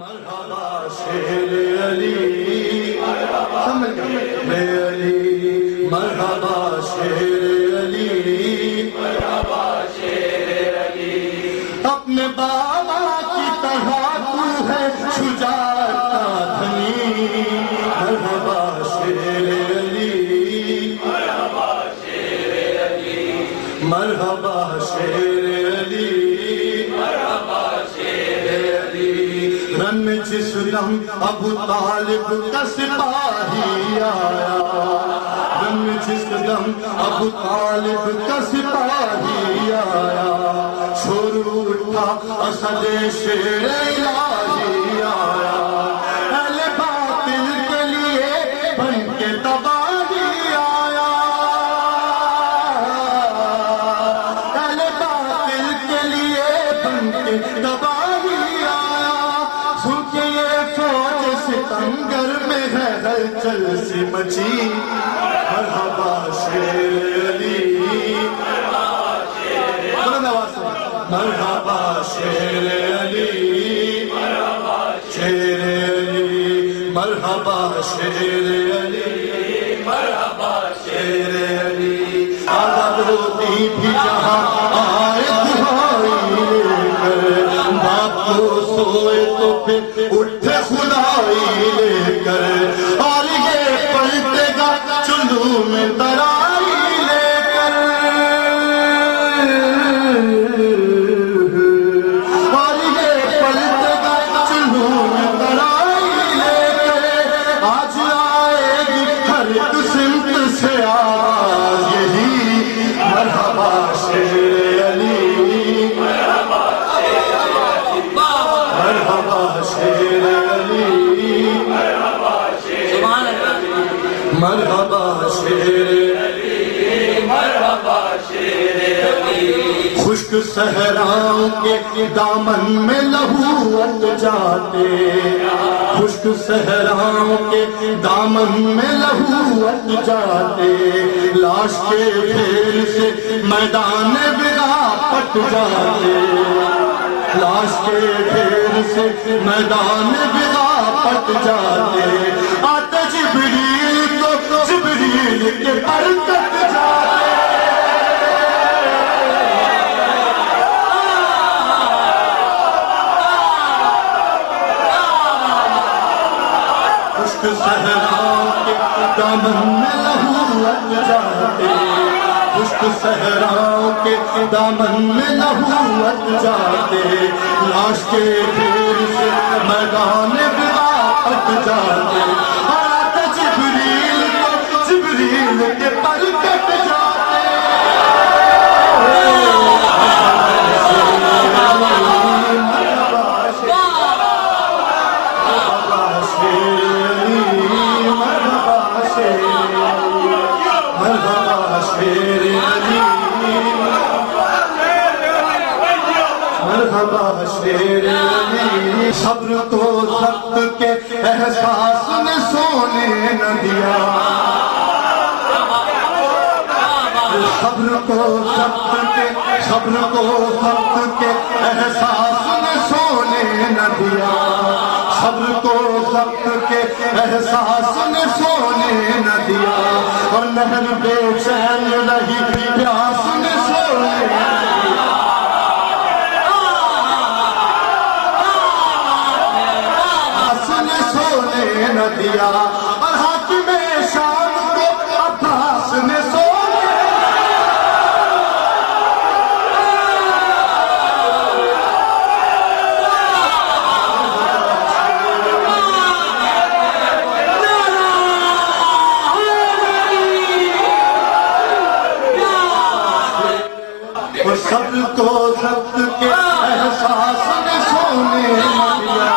مرحبا شیر علی سمجھ گئے علی مرحبا شیر علی مرحبا شیر علی اپنے بابا کی طرح تو ہے شجاعت کا دھنی مرحبا شیر علی مرحبا شیر علی مرحبا شیر علی مرحبا شیر علی رن جس دم ابو طالب کا سپاہی آیا رن جس دم ابو طالب کا سپاہی آیا شور اٹھا اسد شیر الہی آیا اہل باطل کے لیے بن کے تباہی آیا اہل باطل کے لیے بن کے تباہی آیا سن کے یہ فوج ستمگر میں ہے ہلچل سی مچی مرحبا شیر علی مرحبا شیر علی شیر علی مرحبا شیر علی مرحبا شیر علی آزاد ہوتی بھی جہاں آئے دہائی لے کر باپ کو سوئے تو پھر اٹھے خدائی لے کر اور یہ پلٹے گا چلو میں ترائی لے کر اور یہ پلٹے گا چلو میں ترائی لے کر آج آئے گی ہر ایک سمت سے آواز یہی مرحبا شیر علی مرحبا شیر علی مرحبا شیر علی مرحبا شیر علی مرحبا شیر علی مرحبا شیر علی خشک صحراؤں کے دامن میں لہو اٹ جاتے خشک صحراؤں کے دامن میں لہو اٹ جاتے لاش کے ڈھیر سے میدان بغا پٹ جاتے لاش کے ڈھیر سے میدان بغا پٹ جاتے آتے جبریل تو جبریل کے پر کٹ جاتے خشک صحراؤں کے دامن میں لہو اٹ جاتے خشک صحراؤں کے دامن میں لہو اٹ جاتے لاش کے ڈھیر سے میدان بغا پٹ جاتے آتے جبریل تو جبریل کے پر کٹ جاتے صبر کو ضبط کے احساس نے سونے نہ دیا صبر کو ضبط کے احساس نے سونے نہ دیا صبر کو ضبط کے احساس نے سونے نہ دیا اور نہر بے چین رہی پیاس نے سونے نہ دیا نہ دیا اور حاکم شام کو عباس نے سونے اور صبر کو ضبط کے احساس نے سونے نہ دیا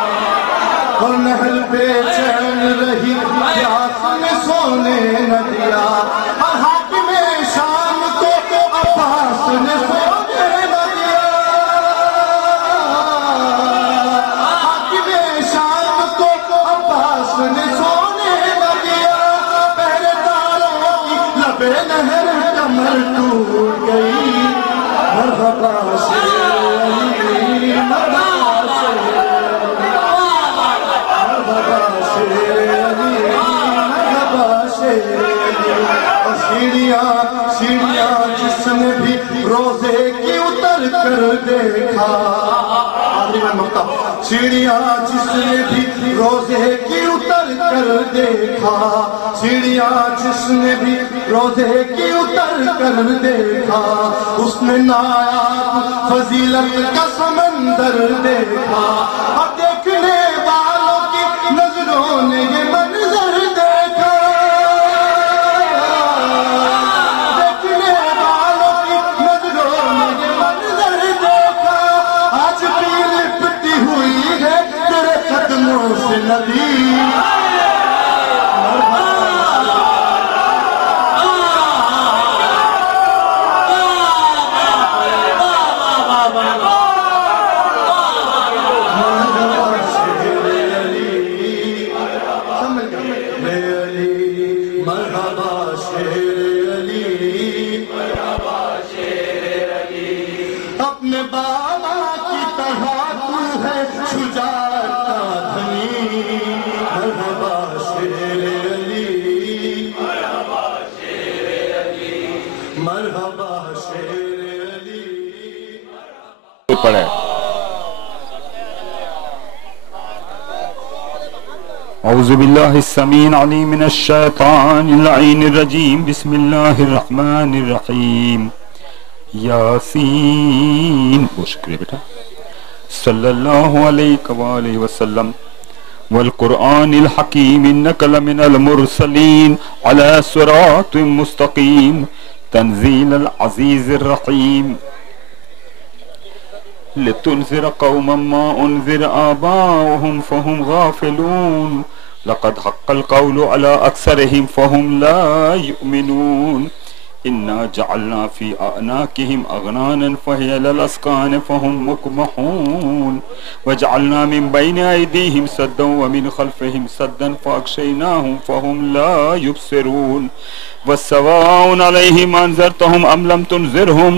اور نہر بے چین رہی پیاس نے سونے نہ دیا اور حاکم شام کو عباس نے سونے نہ دیا حاکم شام کو عباس نے سونے نہ دیا پہرے داروں کی لبے نہر کمر ٹوٹ گئی مرحبا شیر علی مرحبا شیر مقطع سیڑھیاں جس نے بھی روزے کی اتر کر دیکھا سیڑھیاں جس نے بھی روزے کی اتر کر دیکھا اس نے نایاب فضیلت کا سمندر دیکھا اور دیکھنے والوں کی نظروں نے یہ منظر دیکھا دیکھنے والوں کی نظروں نے یہ منظر دیکھا آج بھی لپٹی ہوئی ہے تیرے قدموں سے نبی اپنے بابا کی طرح تو ہے شجاعت کا دھنی مرحبا شیر علی مرحبا شیر علی مرحبا شیر علی پڑھے اعوذ باللہ السمیع العلیم من الشیطان اللعین الرجیم بسم اللہ الرحمن الرحیم یاسین وہ شکریہ بیٹا صلی اللہ علیہ وآلہ وسلم والقرآن الحکیم انک لمن المرسلین علی صراط مستقیم تنزیل العزیز الرحیم لتنذر قوما ما انذر آباؤهم فهم غافلون لقد حق القول على أكثرهم فهم لا يؤمنون إنا جعلنا في أعناقهم أغلالا فهي للأذقان فهم مقمحون وجعلنا من بين أيديهم سدا ومن خلفهم سدا فأغشيناهم فهم لا يبصرون والسواء عليهم أنذرتهم أم لم تنذرهم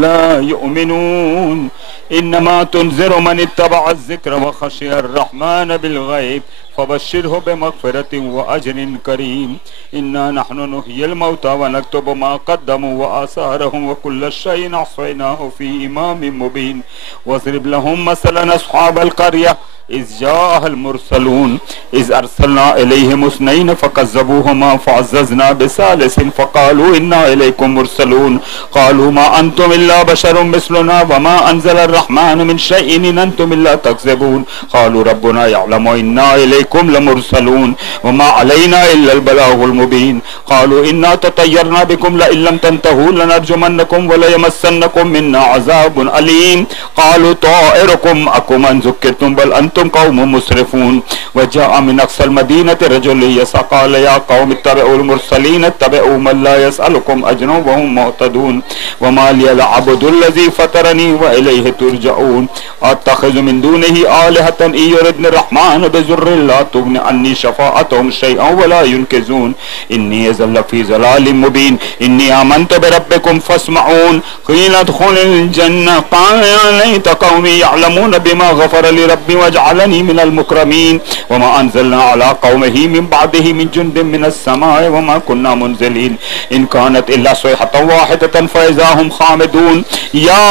لا يؤمنون إنما تنذر من اتبع الذكر وخشي الرحمن بالغيب فبشره بمغفرة وأجر كريم إنا نحن نحيي الموتى ونكتب ما قدموا وآثارهم وكل شيء أحصيناه في إمام مبين واضرب لهم مثلا أصحاب القرية إذ جاء المرسلون إذ أرسلنا إليهم اثنين فكذبوهما فعززنا بثالث فقالوا إنا إليكم مرسلون قالوا ما أنتم إلا بشر مثلنا وما أنزل الرحمن من شيء إن أنتم إلا تكذبون قالوا ربنا يعلم إنا إليكم لمرسلون وما علينا إلا البلاغ المبين قالوا إنا تطيرنا بكم لئن لم تنتهوا لنرجمنكم وليمسنكم منا عذاب أليم قالوا طائركم أكم أن ذكرتم بل أنتم قوم مسرفون وجاء من أقصى المدينة رجل يسعى قال يا قوم اتبعوا المرسلين اتبعوا من لا يسألكم أجرا وهم مهتدون وما لي العبد الذي فطرني وإليه ترجعون أتخذ من دونه آلهة إن يردن الرحمن بضر لا تغن عني شفاعتهم شيئا ولا ينقذون إني إذا لفي ضلال مبين إني آمنت بربكم فاسمعون قيل ادخل الجنة قال يا ليت قومي يعلمون بما غفر لي ربي وجعلني من المكرمين وما أنزلنا على قومه من بعده من جند من السماء وما كنا منزلين إن كانت إلا صيحة واحدة فإذا هم خامدون يا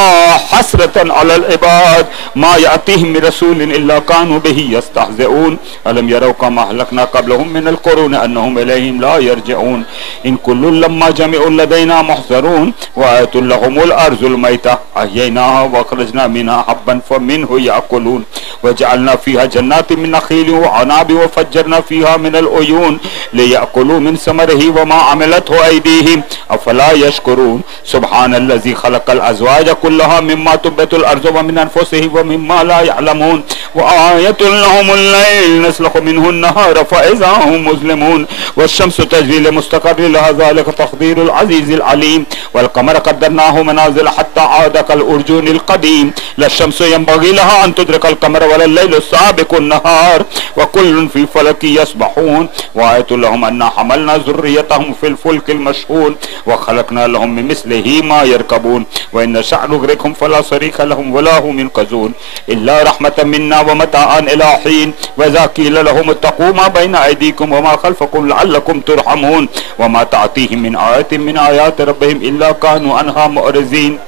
حسرة على العباد ما يأتيهم من رسول إلا كانوا به يستهزئون ألم يروا كما أهلكنا قبلهم من القرون أنهم إليهم لا يرجعون إن كل لما جميع لدينا محضرون وآية لهم الأرض الميتة أحييناها وأخرجنا منها حبا فمنه يأكلون وجعلنا فيها جنات من نخيل وعناب وفجرنا فيها من العيون ليأكلوا من ثمره وما عملته أيديهم أفلا يشكرون سبحان الذي خلق الأزواج كلها مما تنبت الأرض ومن أنفسهم ومما لا يعلمون وآية لهم الليل نسلخ منه النهار فإذا هم مظلمون والشمس تجري لمستقر لها ذلك تقدير العزيز العليم والقمر قدرناه منازل حتى عاد كالأرجون القديم لا الشمس ينبغي لها أن تدرك القمر ولا الليل السابق النهار وكل في فلك يسبحون وآية لهم أن حملنا ذريتهم في الفلك المشحون وخلقنا لهم من مثله ما يركبون وإن نشأ نغرقهم فلا صريخ لهم ولا هم ينقذون إلا رحمة منا ومتاعا إلى حين وإذا قيل لهم اتقوا ما بين أيديكم وما خلفكم لعلكم ترحمون وما تأتيهم من آية من آيات ربهم إلا كانوا عنها معرضين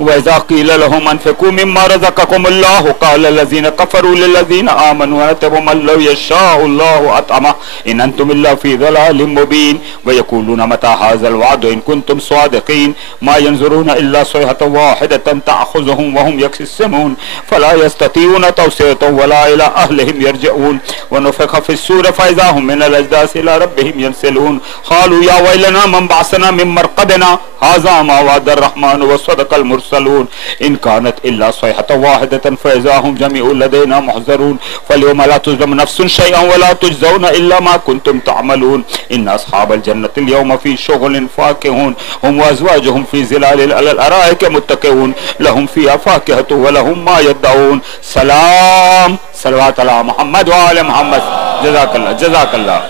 وَإِذَا قِيلَ لَهُمْ أَنْفِقُوا مِمَّا رَزَقَكُمُ اللَّهُ قَالَ الَّذِينَ كَفَرُوا لِلَّذِينَ آمَنُوا أَنْطِعِمُوا مَنْ لَوْ يَشَاءُ اللَّهُ أَطْعَمَهُ إِنْ أَنْتُمْ إِلَّا فِي ضَلَالٍ مُبِينٍ وَيَقُولُونَ مَتَى هَذَا الْوَعْدُ إِنْ كُنْتُمْ صَادِقِينَ مَا يَنْظُرُونَ إِلَّا صَيْحَةً وَاحِدَةً تَأْخُذُهُمْ وَهُمْ يَخِصِّمُونَ فَلَا يَسْتَطِيعُونَ تَوْصِيَةً وَلَا إِلَى أَهْلِهِمْ يَرْجِعُونَ وَنُفِخَ فِي الصُّورِ فَإِذَا هُمْ مِنَ الْأَجْدَاثِ إِلَى رَبِّهِمْ يَنْسِلُونَ قَالُوا يَا وَيْلَنَا مَنْ بَعَثَنَا مِنْ مَرْقَدِنَا هَذَا مَا وَعَدَ الرَّحْمَنُ وَصَدَقَ الْمُرْسَلُونَ إِنْ كَانَتْ إِلَّا صَيْحَةً وَاحِدَةً فَإِذَا هُمْ جَمِيعٌ لَدَيْنَا مُحْضَرُونَ فَالْيَوْمَ لَا تُظْلَمُ نَفْسٌ شَيْئًا وَلَا تُجْزَوْنَ إِلَّا مَا كُنْتُمْ تَعْمَلُونَ إِنَّ أَصْحَابَ الْجَنَّةِ الْيَوْمَ فِي شُغُلٍ فَاكِهُونَ هُمْ وَأَزْوَاجُهُمْ فِي ظِلَالٍ عَلَى الْأَرَائِكِ مُتَّكِئُونَ لَهُمْ فِيهَا فَاكِهَةٌ وَلَهُمْ مَا يَدَّعُونَ سلام صلوات علی محمد وآل محمد جزاک اللہ جزاک اللہ.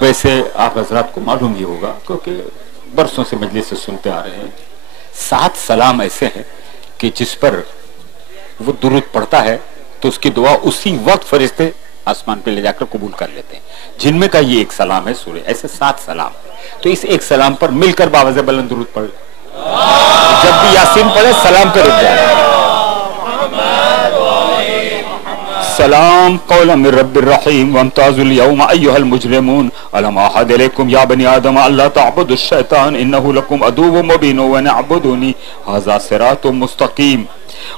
ویسے آپ حضرات کو معلوم ہی ہوگا کیونکہ برسوں سے مجلس سے سنتے آ رہے ہیں 7 سلام ایسے ہیں کہ جس پر وہ درود پڑھتا ہے تو اس کی دعا اسی وقت فرشتے آسمان پہ لے جا کر قبول کر لیتے ہیں جن میں کا یہ ایک سلام ہے سورہ ایسے 7 سلام تو اس ایک سلام پر مل کر باوضع بلند درود پڑھ جب بھی یاسین پڑھے سلام پہ رک جائے سلام قولا من رب الرحیم وامتازوا اليوم ایها المجرمون الم اعهد الیکم یا بنی آدم الا تعبدوا الشیطان انه لکم عدو مبین ونعبدونی هذا صراط مستقیم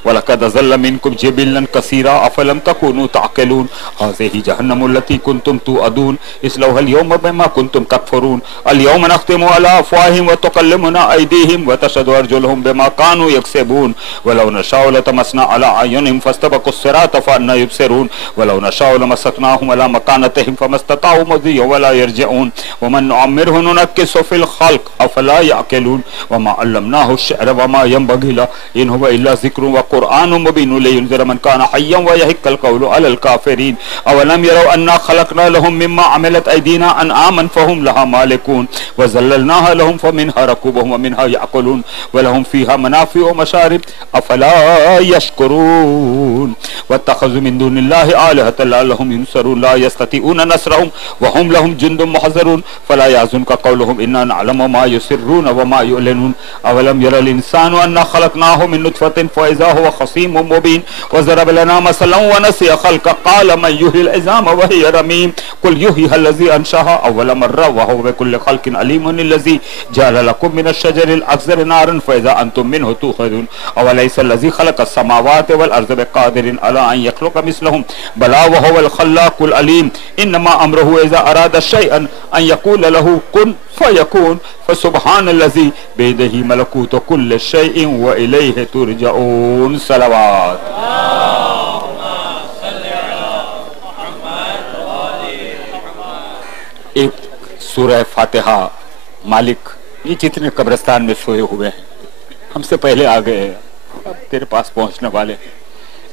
وَلَقَدْ أَضَلَّ مِنْكُمْ جِبِلًّا كَثِيرًا أَفَلَمْ تَكُونُوا تَعْقِلُونَ هَذِهِ جَهَنَّمُ الَّتِي كُنْتُمْ تُوعَدُونَ اصْلَوْهَا الْيَوْمَ بِمَا كُنْتُمْ تَكْفُرُونَ الْيَوْمَ نَخْتِمُ عَلَى أَفْوَاهِهِمْ وَتُكَلِّمُنَا أَيْدِيهِمْ وَتَشْهَدُ أَرْجُلُهُم بِمَا كَانُوا يَكْسِبُونَ وَلَوْ نَشَاءُ لَطَمَسْنَا عَلَى أَعْيُنِهِمْ فَاسْتَبَقُوا الصِّرَاطَ فَأَنَّىٰ يُبْصِرُونَ وَلَوْ نَشَاءُ لَمَسَّخْنَاهُمْ عَلَى مَكَانَتِهِمْ فَمَا اسْتَطَاعُوا مُضِيًّا وَلَا يَرْجِعُونَ وَمَن نُّعَمِّرْهُ نُنَكِّسْهُ فِي الْخَلْقِ أَفَلَا يَعْقِلُونَ وَمَا عَلَّمْنَاهُ الشِّعْرَ وَمَا يَنبَغِي لَهُ إِنْ هُوَ إِلَّا ذِكْرٌ وَقُرْآنٌ مُبِينٌ لِيُنذِرَ مَن كَانَ حَيًّا وَيَحِقَّ الْقَوْلُ عَلَى الْكَافِرِينَ أَوَلَمْ يَرَوْا أَنَّا خَلَقْنَا لَهُم مِّمَّا عَمِلَتْ أَيْدِينَا أَنْعَامًا فَهُمْ لَهَا مَالِكُونَ وَذَلَّلْنَاهَا لَهُمْ فَمِنْهَا رَكُوبُهُمْ وَمِنْهَا يَأْكُلُونَ وَلَهُمْ فِيهَا مَنَافِعُ وَمَشَارِبُ أَفَلَا يَشْكُرُونَ وَاتَّخَذُوا مِن دُونِ اللَّهِ آلِهَةً لَعَلَّهُمْ يُنصَرُونَ لَا يَسْتَطِيعُونَ نَصْرَهُمْ وَهُمْ لَهُمْ جُندٌ مُّحْضَرُونَ فَلَا يَحْزُنكَ قَوْلُهُمْ إِنَّا نَعْلَمُ مَا يُسِرُّونَ وَمَا يُعْلِنُونَ أَوَلَمْ يَرَ الْإِنسَانُ أَنَّا خَلَقْنَاهُ مِن نُّطْفَةٍ فَإِذَا هُوَ خَصِيمٌ مُّبِينٌ وَضَرَبَ لَنَا مَثَلًا وَنَسِيَ خَلْقَهُ قَالَ مَن يُحْيِي الْعِظَامَ وَهِيَ رَمِيمٌ قُلْ يُحْيِيهَا الَّذِي أَنشَأَهَا أَوَّلَ مَرَّةٍ وَهُوَ بِكُلِّ خَلْقٍ عَلِيمٌ الَّذِي جَعَلَ لَكُم مِّنَ الشَّجَرِ الْأَخْضَرِ نَارًا فَإِذَا أَنتُم مِّنْهُ تُوقِدُونَ أَوَلَيْسَ الَّذِي خَلَقَ السَّمَاوَاتِ وَالْأَرْضَ بِقَادِرٍ عَلَىٰ أَن يَخْلُقَ مِثْلَهُم بَلَىٰ وَهُوَ الْخَلَّاقُ الْعَلِيمُ إِنَّمَا أَمْرُهُ إِذَا أَرَادَ شَيْئًا أَن يَقُولَ لَهُ كُن فَيَكُونُ فَسُبْحَانَ الَّذِي بِيَدِهِ مَلَكُوتُ كُلِّ شَيْءٍ وَإِلَيْهِ تُرْجَعُونَ صلوات. ایک سورہ فاتحہ مالک یہ جتنے قبرستان میں سوئے ہوئے ہیں ہم سے پہلے آ گئے ہیں اب تیرے پاس پہنچنے والے ہیں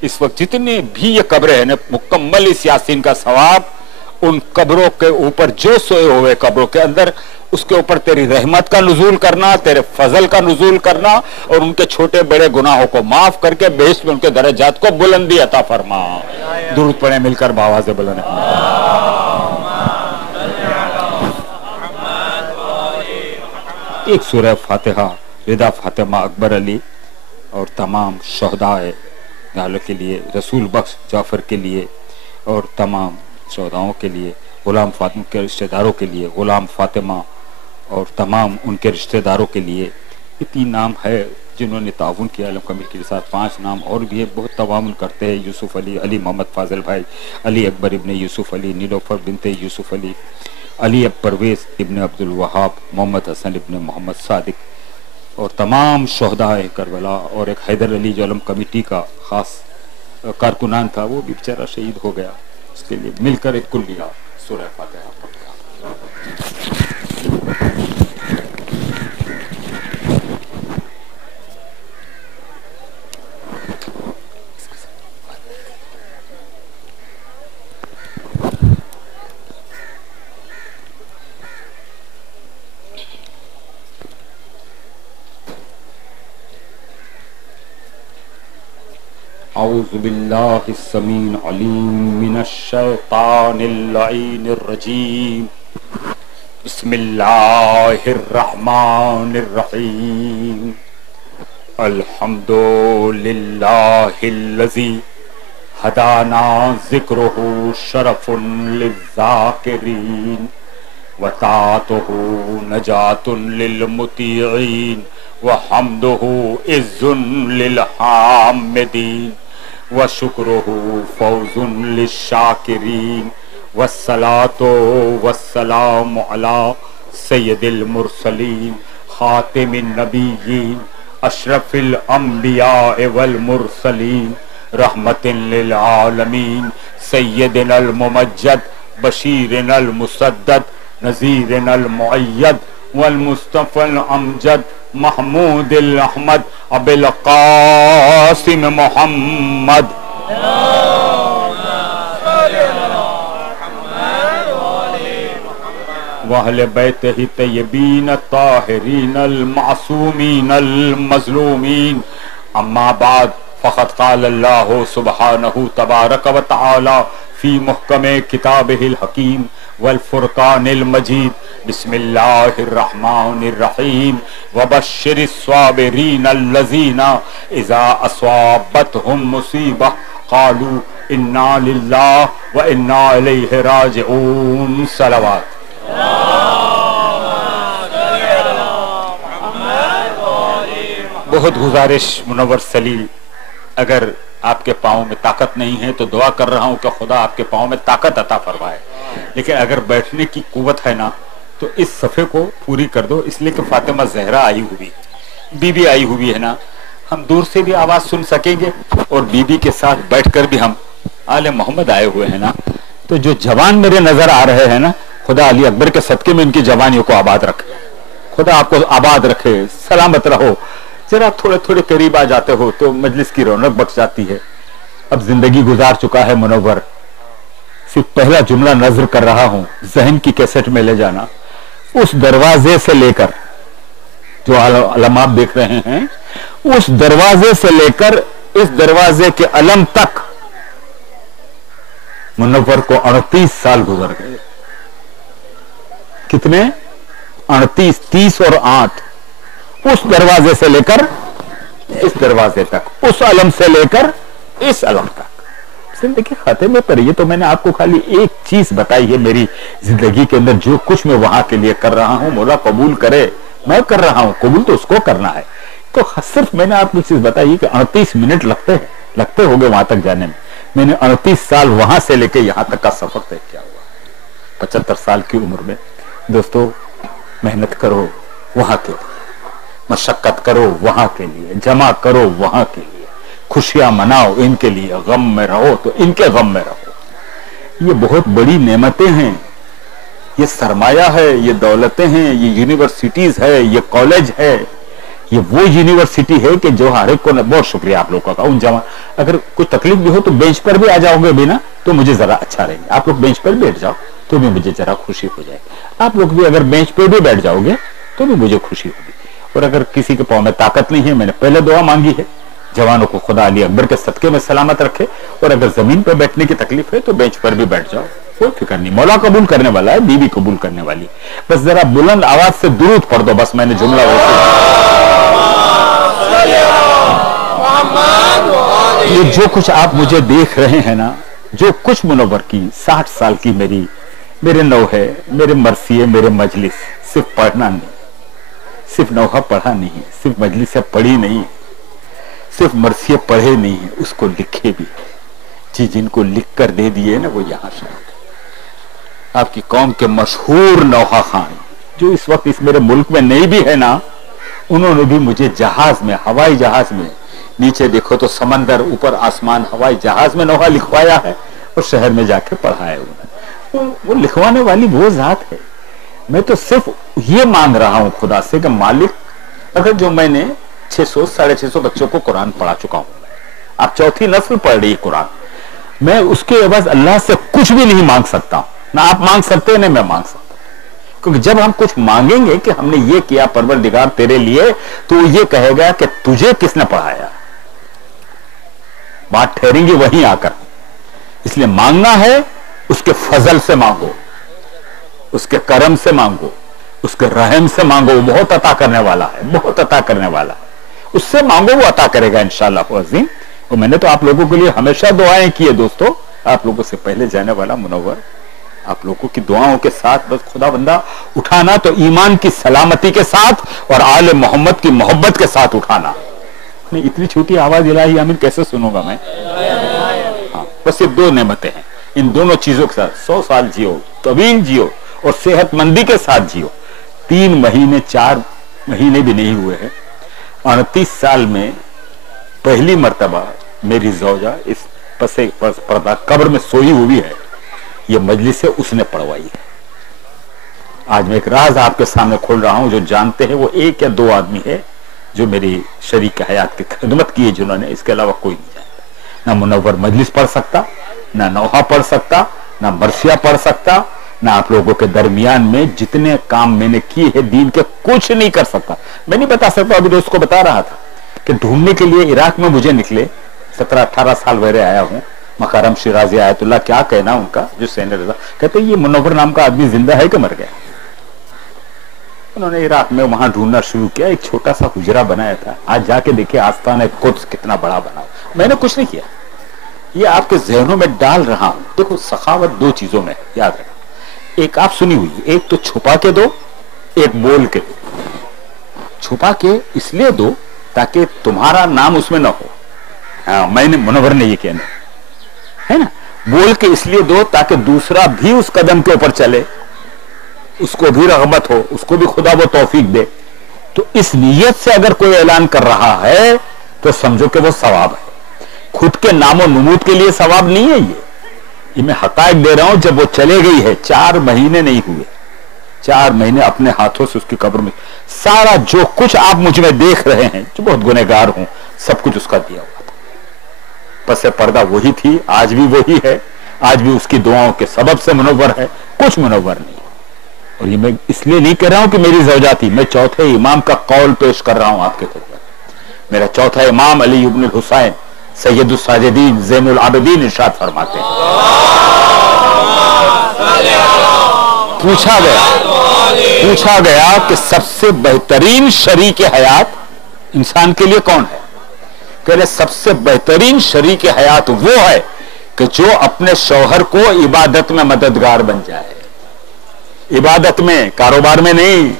اس وقت جتنے بھی یہ قبریں ہیں مکمل اس یاسین کا ثواب ان قبروں کے اوپر جو سوئے ہوئے قبروں کے اندر اس کے اوپر تیری رحمت کا نزول کرنا تیرے فضل کا نزول کرنا اور ان کے چھوٹے بڑے گناہوں کو معاف کر کے بہشت میں ان کے درجات کو بلندی عطا فرما. درود پڑھیں مل کر بآواز بلند. ایک سورہ فاتحہ رضا فاطمہ اکبر علی اور تمام شہداء کے لیے رسول بخش جعفر کے لیے اور تمام شہداؤں کے لیے غلام فاطمہ کے رشتہ داروں کے لیے غلام فاطمہ اور تمام ان کے رشتہ داروں کے لیے یہ 3 نام ہے جنہوں نے تعاون کیا علم کامل کے ساتھ. 5 نام اور بھی ہے بہت تعاون کرتے ہیں یوسف علی علی محمد فاضل بھائی علی اکبر ابن یوسف علی نیلوفر بنت یوسف علی علی پرویز ابن عبد الوہاب محمد حسن ابن محمد صادق اور تمام شہداء کربلا اور ایک حیدر علی جو علم کمیٹی کا خاص کارکنان تھا وہ بھی بیچارہ شہید ہو گیا. اس کے لیے مل کر ایک کلیہ سورہ فاتحہ اعوذ باللہ السمیع العلیم من الشیطان اللعین الرجیم بسم اللہ الرحمن الرحیم الحمد للہ الذی ہدانا ذکرہ شرف للذاکرین وطاعتہ نجات للمطیعین وحمدہ عز للحامدین وشکرہ فوز للشاکرین والصلاة والسلام علی سید المرسلین خاتم النبیین اشرف الانبیاء والمرسلین رحمت للعالمین سیدنا الممجد بشیرنا المسدد نذیرنا المؤید والمصطفى الامجد محمود الاحمد ابی القاسم محمد وأہل بیتہ طیبین الطاہرین المعصومین المظلومین اما بعد فقد قال اللہ سبحانہ تبارک و تعالی فی محکم کتابہ الحکیم والفرقان المجید بسم اللہ الرحمن الرحیم وبشر الصابرین الذین اذا اصابتهم مصیبہ قالوا انا للہ وانا الیہ راجعون صلوات بہت گزارش منور سلیل، اگر آپ کے پاؤں میں طاقت نہیں ہے تو دعا کر رہا ہوں کہ خدا آپ کے پاؤں میں طاقت عطا فرمائے، لیکن اگر بیٹھنے کی قوت ہے نا تو اس صفحے کو پوری کر دو، اس لیے کہ فاطمہ زہرا آئی ہوئی، بی بی آئی ہوئی ہے نا، ہم دور سے بھی آواز سن سکیں گے اور بی بی کے ساتھ بیٹھ کر بھی ہم آل محمد آئے ہوئے ہیں نا، تو جو جوان میرے نظر آ رہے ہیں نا، خدا علی اکبر کے صدقے میں ان کی جوانیوں کو آباد رکھے، خدا آپ کو آباد رکھے، سلامت رہو، ذرا تھوڑے تھوڑے قریب آ جاتے ہو تو مجلس کی رونق بخش جاتی ہے۔ اب زندگی گزار چکا ہے منور، صرف پہلا جملہ نظر کر رہا ہوں، ذہن کی کیسٹ میں لے جانا، اس دروازے سے لے کر جو علم آپ دیکھ رہے ہیں، اس دروازے سے لے کر اس دروازے کے علم تک منور کو 38 سال گزر گئے۔ کتنے؟ 38، 30 اور 8، اس دروازے سے لے کر اس دروازے تک، اس علم سے لے کر اس علم تک زندگی خاتمے پر۔ یہ تو میں نے آپ کو خالی ایک چیز بتائی ہے میری زندگی کے اندر، جو کچھ میں وہاں کے لیے کر رہا ہوں مولا قبول کرے، میں کر رہا ہوں، قبول تو اس کو کرنا ہے۔ تو صرف میں نے آپ کو چیز بتائی کہ 38 منٹ لگتے ہو گے وہاں تک جانے میں نے 38 سال وہاں سے لے کے یہاں تک کا سفر طے کیا ہوا۔ 75 سال کی عمر میں دوستو محنت کرو وہاں کے لیے، مشقت کرو وہاں کے لیے، جمع کرو وہاں کے لیے، خوشیاں مناؤ ان کے لیے، غم میں رہو تو ان کے غم میں رہو۔ یہ بہت بڑی نعمتیں ہیں، یہ سرمایہ ہے، یہ دولتیں ہیں، یہ یونیورسٹیز ہے، یہ کالج ہے، یہ وہ یونیورسٹی ہے کہ جو ہر ایک کو، بہت شکریہ آپ لوگوں کا ان جوان، اگر کوئی تکلیف بھی ہو تو بینچ پر بھی آ جاؤ گے بھی نا تو مجھے ذرا اچھا رہے گا، آپ لوگ بینچ پر بیٹھ جاؤ تو بھی مجھے ذرا خوشی ہو جائے گی، آپ لوگ بھی اگر بینچ پہ بھی بیٹھ جاؤ گے تو بھی مجھے خوشی ہوگی۔ اور اگر کسی کے پاؤں میں طاقت نہیں ہے، میں نے پہلے دعا مانگی ہے جوانوں کو خدا علی اکبر کے صدقے میں سلامت رکھے، اور اگر زمین پہ بیٹھنے کی تکلیف ہے تو بینچ پر بھی بیٹھ جاؤ، کوئی فکر نہیں، مولا قبول کرنے والا ہے، بیوی قبول کرنے والی، بس ذرا بلند آواز سے درود پڑھ دو، بس میں نے جملہ یہ جو کچھ آپ مجھے دیکھ رہے ہیں نا، جو کچھ منور کی 60 سال کی میرے نوحے، میرے مرثیے، میرے مجلس، صرف پڑھنا نہیں، صرف نوحہ پڑھا نہیں، صرف مجلس سے پڑھی نہیں، صرف مرثیے پڑھے نہیں، اس کو لکھے بھی، جن کو لکھ کر دے دیے نا وہ یہاں سے آپ کی قوم کے مشہور نوحہ خان جو اس وقت اس میرے ملک میں نہیں بھی ہے نا، انہوں نے بھی مجھے جہاز میں، ہوائی جہاز میں، نیچے دیکھو تو سمندر، اوپر آسمان، ہوائی جہاز میں نوحہ لکھوایا ہے اور شہر میں جا کے پڑھایا انہوں نے۔ وہ لکھوانے والی وہ ذات ہے۔ میں تو صرف یہ مانگ رہا ہوں خدا سے کہ مالک، اگر جو میں نے 600 650 بچوں کو قرآن پڑھا چکا ہوں، اب چوتھی نسل پڑھ رہی ہے قرآن، میں اس کے عوض اللہ سے کچھ بھی نہیں مانگ سکتا ہوں، نہ آپ مانگ سکتے ہیں نہ میں مانگ سکتا ہوں، کیونکہ جب ہم کچھ مانگیں گے کہ ہم نے یہ کیا پروردگار تیرے لیے، تو یہ کہے گا کہ تجھے کس نے پڑھایا، بات ٹھہریں گی وہیں آ کر۔ اس لیے مانگنا ہے اس کے فضل سے مانگو، اس کے کرم سے مانگو، اس کے رحم سے مانگو، وہ بہت عطا کرنے والا ہے، بہت عطا کرنے والا ہے، اس سے مانگو وہ عطا کرے گا انشاءاللہ عظیم۔ اور میں نے تو آپ لوگوں کے لیے ہمیشہ دعائیں کی ہے دوستو، آپ لوگوں سے پہلے جانے والا منور آپ لوگوں کی دعاؤں کے ساتھ بس خدا بندہ اٹھانا تو ایمان کی سلامتی کے ساتھ اور آل محمد کی محبت کے ساتھ اٹھانا۔ اتنی چھوٹی آواز الہی آمین کیسے سنوں گا میں؟ ہاں، بس یہ دو نعمتیں ہیں، ان دونوں چیزوں کے ساتھ 100 سال جیو، طویل جیو اور صحت مندی کے ساتھ جیو۔ 3 مہینے 4 مہینے بھی نہیں ہوئے ہیں، 38 سال میں پہلی مرتبہ میری زوجہ اس پسے پردہ قبر میں سوئی ہوئی ہے، یہ مجلس سے اس نے پڑھوائی ہے۔ آج میں ایک راز آپ کے سامنے کھول رہا ہوں، جو جانتے ہیں وہ 1 یا 2 آدمی ہے جو میری شریک حیات کی خدمت کی ہے، جنہوں نے، اس کے علاوہ کوئی نہیں جانتا۔ نہ منور مجلس پڑھ سکتا، نہ نوحہ پڑھ سکتا، نہ مرثیہ پڑھ سکتا، نہ آپ لوگوں کے درمیان میں جتنے کام میں نے کیے ہیں دین کے کچھ نہیں کر سکتا۔ میں نہیں بتا سکتا، ابھی دوست کو بتا رہا تھا کہ ڈھونڈنے کے لیے عراق میں مجھے نکلے، 17-18 سال وہرے آیا ہوں، مکرم شیرازی آیت اللہ کیا کہنا ان کا جو سینر رضا، کہتے یہ منور نام کا آدمی زندہ ہے کہ مر گیا؟ انہوں نے عراق میں وہاں ڈھونڈنا شروع کیا، ایک چھوٹا سا حجرہ بنایا تھا، آج جا کے دیکھیں آستانہ قدس کتنا بڑا بنا۔ میں نے کچھ نہیں کیا، یہ آپ کے ذہنوں میں ڈال رہا ہوں۔ دیکھو سخاوت 2 چیزوں میں یاد رکھنا، ایک آپ سنی ہوئی، ایک تو چھپا کے دو، ایک بول کے دو۔ چھپا کے اس لیے دو تاکہ تمہارا نام اس میں نہ ہو، ہاں میں نے منور نے یہ کہنا ہے نا۔ بول کے اس لیے دو تاکہ دوسرا بھی اس قدم کے اوپر چلے، اس کو بھی رغبت ہو، اس کو بھی خدا وہ توفیق دے۔ تو اس نیت سے اگر کوئی اعلان کر رہا ہے تو سمجھو کہ وہ ثواب ہے، خود کے نام و نمود کے لیے ثواب نہیں ہے۔ یہ میں حقائق دے رہا ہوں، جب وہ چلے گئی ہے 4 مہینے نہیں ہوئے، 4 مہینے اپنے ہاتھوں سے اس کی قبر میں سارا جو کچھ آپ مجھ میں دیکھ رہے ہیں، جو بہت گنہگار ہوں، سب کچھ اس کا دیا ہوا تھا۔ پس پردہ وہی تھی، آج بھی وہی ہے، آج بھی اس کی دعاؤں کے سبب سے منور ہے، کچھ منور نہیں۔ اور یہ میں اس لیے نہیں کہہ رہا ہوں کہ میری زوجہ تھی، میں چوتھے امام کا قول پیش کر رہا ہوں آپ کے خدمت۔ میرا چوتھا امام علی ابن الحسین سید الساجدین زین العابدین ارشاد فرماتے ہیں، پوچھا گیا کہ سب سے بہترین شریک حیات انسان کے لیے کون ہے؟ کہ سب سے بہترین شریک حیات وہ ہے کہ جو اپنے شوہر کو عبادت میں مددگار بن جائے، عبادت میں، کاروبار میں نہیں،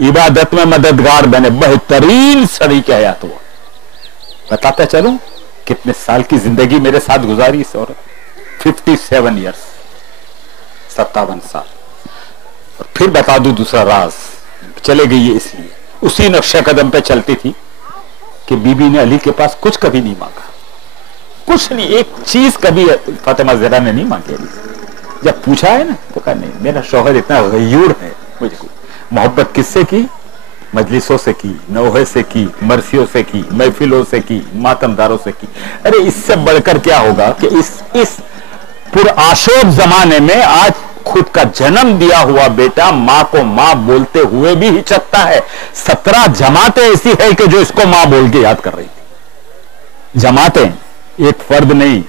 عبادت میں مددگار بنے، بہترین شریک حیات وہ۔ بتاتا چلوں کتنے سال کی زندگی میرے ساتھ گزاری اس عورت، 57 ایئرس، 57 سال۔ اور پھر بتا دوں دوسرا راز، چلے گئی ہے اس لیے اسی نقشہ قدم پہ چلتی تھی کہ بی بی نے علی کے پاس کچھ کبھی نہیں مانگا، کچھ نہیں، ایک چیز کبھی فاطمہ زہرا نے نہیں مانگی علی سے۔ جب پوچھا ہے نا تو کہا نہیں، میرا شوہر اتنا غیور ہے، مجھے محبت کس سے کی؟ مجلسوں سے کی، نوحے سے کی، مرثیوں سے کی، محفلوں سے کی، ماتمداروں سے کی۔ ارے اس سے بڑھ کر کیا ہوگا کہ اس پرآشوب زمانے میں آج خود کا جنم دیا ہوا بیٹا ماں کو ماں بولتے ہوئے بھی ہچکتا ہے۔ 17 جماعتیں ایسی ہے کہ جو اس کو ماں بول کے یاد کر رہی تھی، جماعتیں، ایک فرد نہیں۔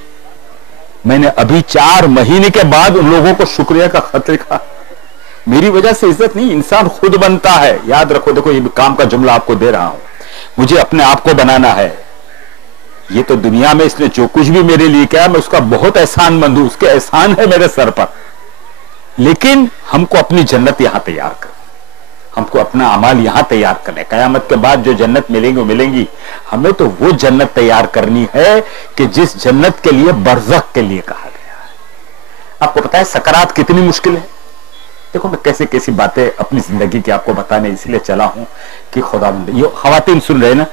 میں نے ابھی 4 مہینے کے بعد ان لوگوں کو شکریہ کا خط لکھا۔ میری وجہ سے عزت نہیں، انسان خود بنتا ہے۔ یاد رکھو، دیکھو یہ کام کا جملہ آپ کو دے رہا ہوں، مجھے اپنے آپ کو بنانا ہے۔ یہ تو دنیا میں اس نے جو کچھ بھی میرے لیے کیا، میں اس کا بہت احسان مند ہوں، اس کے احسان ہے میرے سر پر۔ لیکن ہم کو اپنی جنت یہاں تیار کریں، ہم کو اپنا اعمال یہاں تیار کرنے، قیامت کے بعد جو جنت ملیں گے وہ ملیں گی۔ ہمیں تو وہ جنت تیار کرنی ہے کہ جس جنت کے لیے برزخ کے لیے کہا گیا ہے۔ آپ کو پتا ہے سکرات کتنی مشکل ہے؟ دیکھو میں کیسی باتیں اپنی زندگی کی آپ کو بتانے اس لیے چلا ہوں کہ خدا بندے، یہ خواتین سن رہے نا،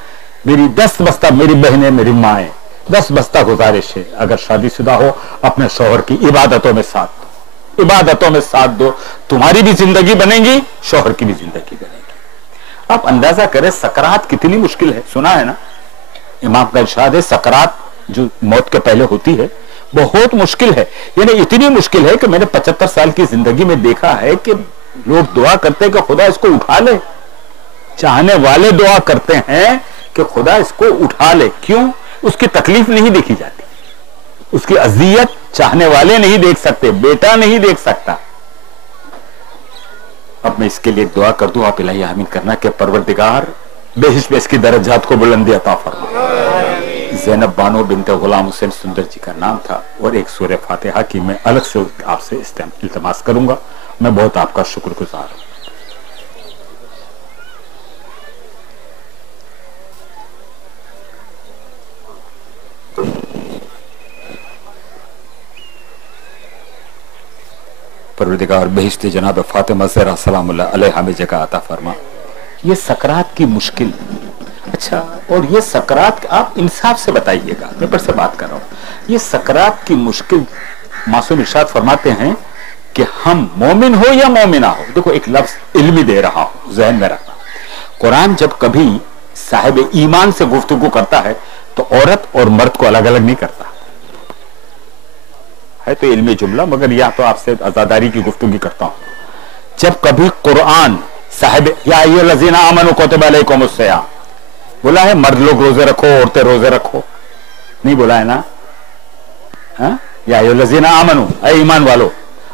میری 10 بستہ، میری بہنیں، میری مائیں، 10 بستہ گزارش ہے، اگر شادی شدہ ہو اپنے شوہر کی عبادتوں میں ساتھ دو، عبادتوں میں ساتھ دو، تمہاری بھی زندگی بنے گی، شوہر کی بھی زندگی بنے گی۔ آپ اندازہ کریں سکرات کتنی مشکل ہے۔ سنا ہے نا امام کا ارشاد ہے، سکرات جو موت کے پہلے ہوتی ہے بہت مشکل ہے، یعنی اتنی مشکل ہے کہ میں نے 75 سال کی زندگی میں دیکھا ہے کہ لوگ دعا کرتے ہیں کہ خدا اس کو اٹھا لے، چاہنے والے دعا کرتے ہیں کہ خدا اس کو اٹھا لے۔ کیوں؟ اس کی تکلیف نہیں دیکھی جاتی، اس کی اذیت چاہنے والے نہیں دیکھ سکتے، بیٹا نہیں دیکھ سکتا۔ اب میں اس کے لیے ایک دعا کر دوں, آپ الہی آمین کرنا کہ پروردگار بہشت میں اس کی درجات کو بلندی عطا فرما. زینب بانو بنت غلام حسین سندر جی کا نام تھا, اور ایک سورہ فاتحہ کی میں الگ سے آپ سے التماس کروں گا. میں بہت آپ کا شکر گزار ہوں. پروردگار بہشت جناب فاطمہ زہرا سلام اللہ علیہا میں جگہ عطا فرما. یہ سکرات کی مشکل, اچھا, اور یہ سکرات آپ انصاف سے بتائیے گا, میں پر سے بات کر رہا ہوں. یہ سکرات کی مشکل معصوم ارشاد فرماتے ہیں کہ ہم مومن ہو یا مومنہ ہو, دیکھو ایک لفظ علمی دے رہا ہوں, ذہن میں رکھنا. قرآن جب کبھی صاحب ایمان سے گفتگو کرتا ہے تو عورت اور مرد کو الگ الگ نہیں کرتا ہے, تو علمی جملہ, مگر یا تو آپ سے عزاداری کی گفتگو کرتا ہوں. جب کبھی قرآن صاحب یا ایھا الذین آمنوا کتب علیکم الصیام بولا ہے, مرد لوگ روزے رکھو, عورتیں روزے رکھو, نہیں بولا ہے نا, یا ایھا الذین آمنوا, اے ایمان والو.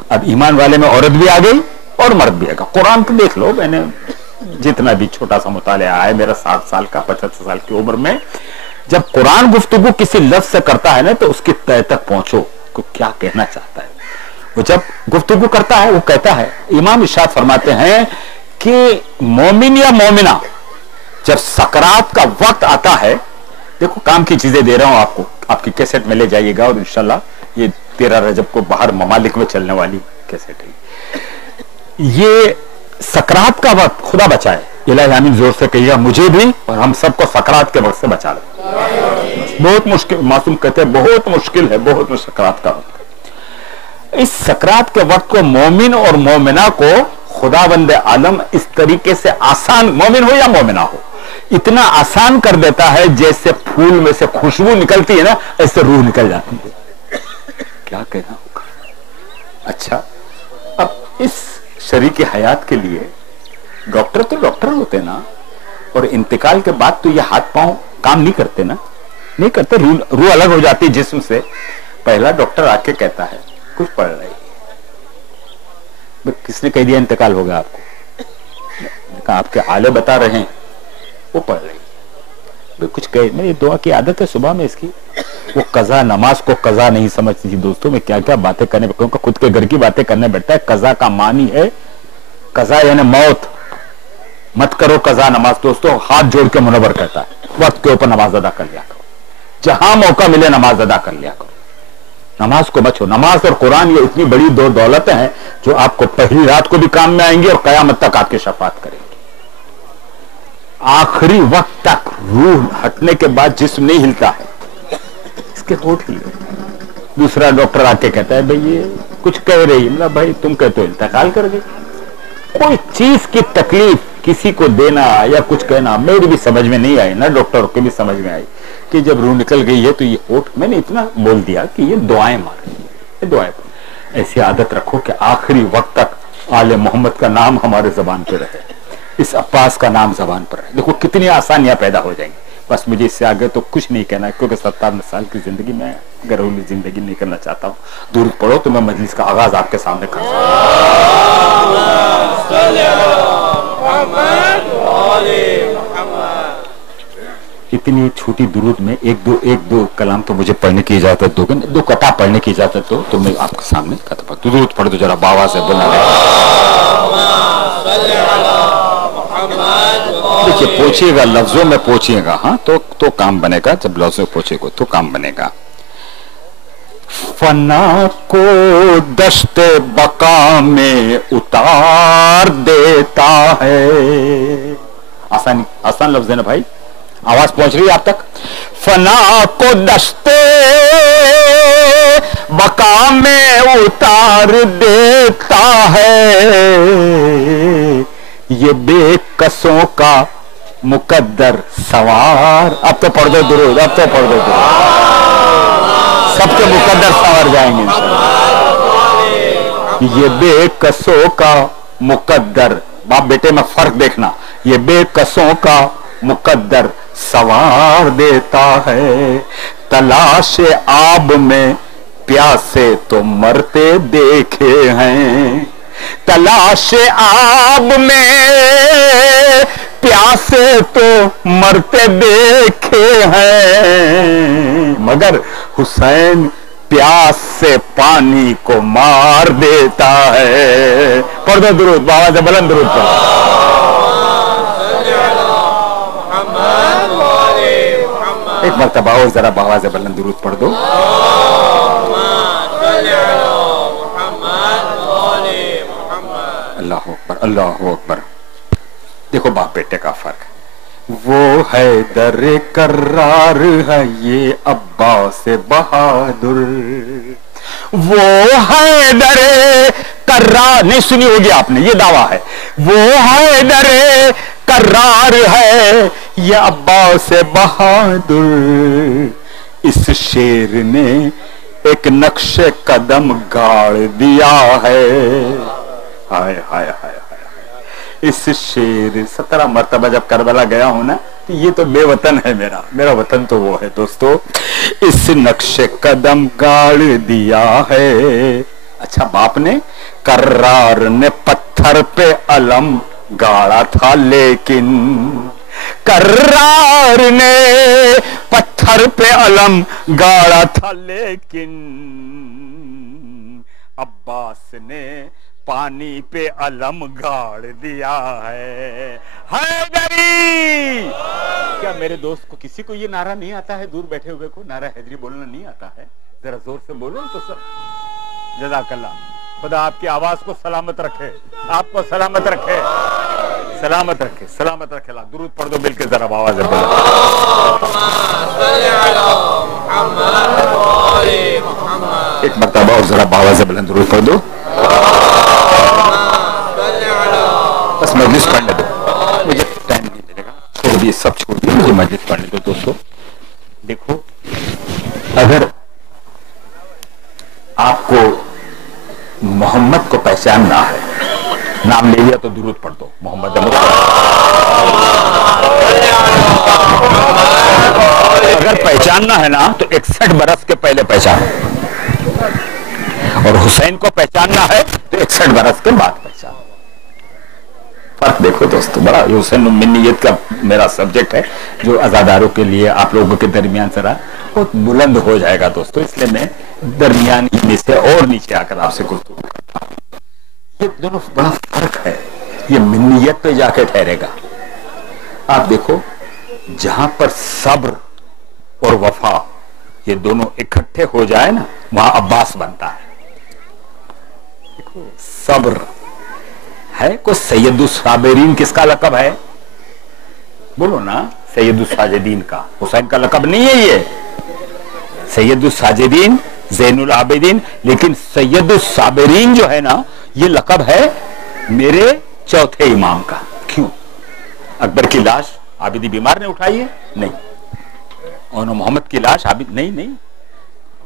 اب ایمان والے میں عورت بھی آ گئی اور مرد بھی آ گیا. قرآن کو دیکھ لو, میں نے جتنا بھی چھوٹا سا مطالعہ ہے میرا 60 سال کا 75 سال کی عمر میں, جب قرآن گفتگو کسی لفظ سے کرتا ہے نا تو اس کی تہ تک پہنچو کو کیا کہنا چاہتا ہے. وہ جب گفتگو کرتا ہے وہ کہتا ہے, امام ارشاد فرماتے ہیں کہ مومن یا مومنہ جب سکرات کا وقت آتا ہے, دیکھو کام کی چیزیں دے رہا ہوں آپ کو, آپ کی کیسٹ میں لے جائیے گا, اور انشاءاللہ یہ 13 رجب کو باہر ممالک میں چلنے والی کیسٹ ہے. یہ سکرات کا وقت, خدا بچائے, الہی آمین زور سے کہیے گا, مجھے بھی اور ہم سب کو سکرات کے وقت سے بچا لے. بہت مشکل, معصوم کہتے ہیں بہت مشکل ہے, بہت سکرات کا وقت. اس سکرات کے وقت کو مومن اور مومنہ کو خداوند عالم اس طریقے سے آسان, مومن ہو یا مومنہ ہو, اتنا آسان کر دیتا ہے جیسے پھول میں سے خوشبو نکلتی ہے نا, ایسے روح نکل جاتی ہے. کیا کہنا ہوگا. اچھا, اب اس شریک حیات کے لیے ڈاکٹر تو ڈاکٹر ہوتے نا, اور انتقال کے بعد تو یہ ہاتھ پاؤں کام نہیں کرتے نا, نہیں کرتے, روح الگ ہو جاتی جسم سے. پہلا ڈاکٹر آ کے کہتا ہے کچھ پڑھ رہی, کس نے کہہ دیا انتقال ہو گیا آپ کو, کہا آپ کے آلے بتا رہے ہیں, وہ پڑھ رہی, کچھ کہے. میں یہ دعا کی عادت ہے صبح میں اس کی. وہ قضا, نماز کو قضا نہیں سمجھتی تھی دوستوں, میں کیا کیا باتیں کرنے, کیونکہ خود کے گھر کی باتیں کرنے بیٹھتا ہے. قضا کا معنی ہے, قضا یعنی موت, مت کرو قضا نماز. دوستوں ہاتھ جوڑ کے منور کہتا ہے وقت کے اوپر نماز ادا کر لیا کرو, جہاں موقع ملے نماز ادا کر لیا کرو, نماز کو بچو. نماز اور قرآن یہ اتنی بڑی دو دولتیں ہیں جو آپ کو پہلی رات کو بھی کام میں آئیں گی اور قیامت تک آپ کی شفاعت کریں گی. آخری وقت تک روح ہٹنے کے بعد جسم نہیں ہلتا ہے, اس کے ہوٹ ہل گئے. دوسرا ڈاکٹر آ کے کہتا ہے بھائی یہ کچھ کہہ رہی, مطلب بھائی تم کہتے ہو انتقال کر گئی. کوئی چیز کی تکلیف کسی کو دینا یا کچھ کہنا میری بھی سمجھ میں نہیں آئی, نہ ڈاکٹر کو بھی سمجھ میں آئی کہ جب روح نکل گئی ہے تو یہ ہوٹ, میں نے اتنا بول دیا کہ یہ دعائیں مار رہی ہیں, یہ دعائیں. ایسی عادت رکھو کہ آخری وقت تک آل محمد کا نام ہمارے زبان پہ رہے, اس عباس کا نام زبان پر رہے. دیکھو کتنی آسانیاں پیدا ہو جائیں گی. بس مجھے اس سے آگے تو کچھ نہیں کہنا, کیونکہ 57 سال کی زندگی میں گھریلو زندگی نہیں کرنا چاہتا ہوں. درود پڑھو تو میں مجلس کا آغاز آپ کے سامنے کر اتنی چھوٹی درود میں ایک دو کلام تو مجھے پڑھنے کی اجازت دو گے, 2 قطع پڑھنے کی اجازت دو تو میں آپ کے سامنے درود پڑھ دو ذرا باوا سے بنا رہے. دیکھیے پوچھیے گا, لفظوں میں پوچھیے گا, ہاں تو کام بنے گا. جب لفظوں میں پوچھے گا تو کام بنے گا. فنا کو دشت بقا میں اتار دیتا ہے. آسان لفظ ہے نا بھائی, آواز پہنچ رہی ہے آپ تک. فنا کو دشت بقا میں اتار دیتا ہے, یہ بے کسوں کا مقدر سوار. اب تو پڑھ دو درود, اب تو پڑھ دو درود, سب کے مقدر سوار جائیں گے انشاءاللہ. یہ بے کسوں کا مقدر, باپ بیٹے میں فرق دیکھنا, یہ بے کسوں کا مقدر سوار دیتا ہے. تلاش آب میں پیاسے تو مرتے دیکھے ہیں, تلاش آب میں پیاسے تو مرتے دیکھے ہیں، مگر حسین پیاس سے پانی کو مار دیتا ہے. پڑھ دو درود، بابا سے بلند درود پڑھو. ایک مرتبہ اور ذرا بابا سے بلند درود پڑھ دو. اللہ اکبر، اللہ اکبر. دیکھو باپ بیٹے کا فرق. وہ حیدر کرار ہے یہ عباس بہادر. وہ حیدر کرار، نہیں سنی ہوگی آپ نے، یہ دعویٰ ہے. وہ حیدر کرار ہے یہ عباس بہادر. اس شیر نے ایک نقش قدم گاڑ دیا ہے. ہائے ہائے ہائے، اس شیر 17 مرتبہ جب کربلا گیا ہوں نا تو یہ تو بے وطن ہے، میرا وطن تو وہ ہے دوستو. اس نقش قدم گاڑ دیا ہے. اچھا باپ نے، کرار نے پتھر پہ علم گاڑا تھا، لیکن کرار نے پتھر پہ علم گاڑا تھا، لیکن عباس نے پانی پہ علم گاڑ دیا ہے. حیدری! کیا میرے دوست کو کسی کو یہ نعرہ نہیں آتا ہے؟ دور بیٹھے ہوئے کو نعرہ حیدری بولنا نہیں آتا ہے؟ ذرا زور سے بولو تو سر. جزاک اللہ. خدا آپ کی آواز کو سلامت رکھے، آپ کو سلامت رکھے، سلامت رکھے، سلامت رکھے. اللہ درود پڑھ دو مل کے ذرا آواز سے بولو. ایک مرتبہ اور ذرا آواز سے بلند درود پڑھ دو. بس مجلس پڑھنے دو، مجھے ٹائم نہیں ملے گا. چھوڑ دیے، سب چھوڑ دیے، مجھے مجلس پڑھنے دو. دوستو دیکھو، اگر آپ کو محمد کو پہچاننا ہے، نام لے لیا تو درود پڑھ دو. محمد اگر پہچاننا ہے نا تو 61 برس کے پہلے پہچانو، اور حسین کو پہچاننا ہے تو 61 برس کے بعد پہچانو. فرق دیکھو دوستو. بڑا حسین منیت کا میرا سبجیکٹ ہے جو ازاداروں کے لیے آپ لوگوں کے درمیان ذرا بہت بلند ہو جائے گا دوستو، اس لیے میں درمیانی میں سے اور نیچے آ کر آپ سے گفتگو کرتا ہوں. یہ دونوں بڑا فرق ہے، یہ منیت پہ جا کے ٹھہرے گا. آپ دیکھو، جہاں پر صبر اور وفا یہ دونوں اکٹھے ہو جائے نا، وہاں عباس بنتا ہے. دیکھو صبر ہے. کو سید الصابرین کس کا لقب ہے؟ بولو نا. سید الساجدین کا. حسین کا لقب نہیں ہے یہ. سید الساجدین، زین العابدین، لیکن سید الصابرین جو ہے نا یہ لقب ہے میرے چوتھے امام کا. کیوں؟ اکبر کی لاش عابدی بیمار نے اٹھائی ہے؟ نہیں. اور محمد کی لاش عابد نہیں.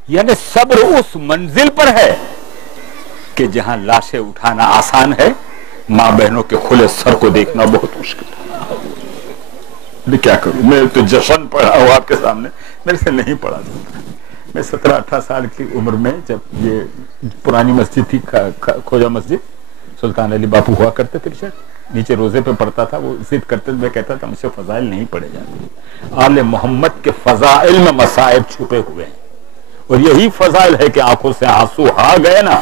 یعنی صبر اس منزل پر ہے کہ جہاں لاشیں اٹھانا آسان ہے، ماں بہنوں کے کھلے سر کو دیکھنا بہت مشکل ہے. میں کیا کروں، میں تو جشن پڑھا ہوں آپ کے سامنے، میرے سے نہیں پڑھا جاتا. میں 17-18 سال کی عمر میں، جب یہ پرانی مسجد تھی کھوجا مسجد، سلطان علی باپو ہوا کرتے تھے، نیچے روزے پہ پڑھتا تھا. وہ ضد کرتے، میں کہتا تھا مجھ سے فضائل نہیں پڑھے جاتے. آل محمد کے فضائل میں مصائب چھپے ہوئے ہیں، اور یہی فضائل ہے کہ آنکھوں سے آنسو آ گئے نا،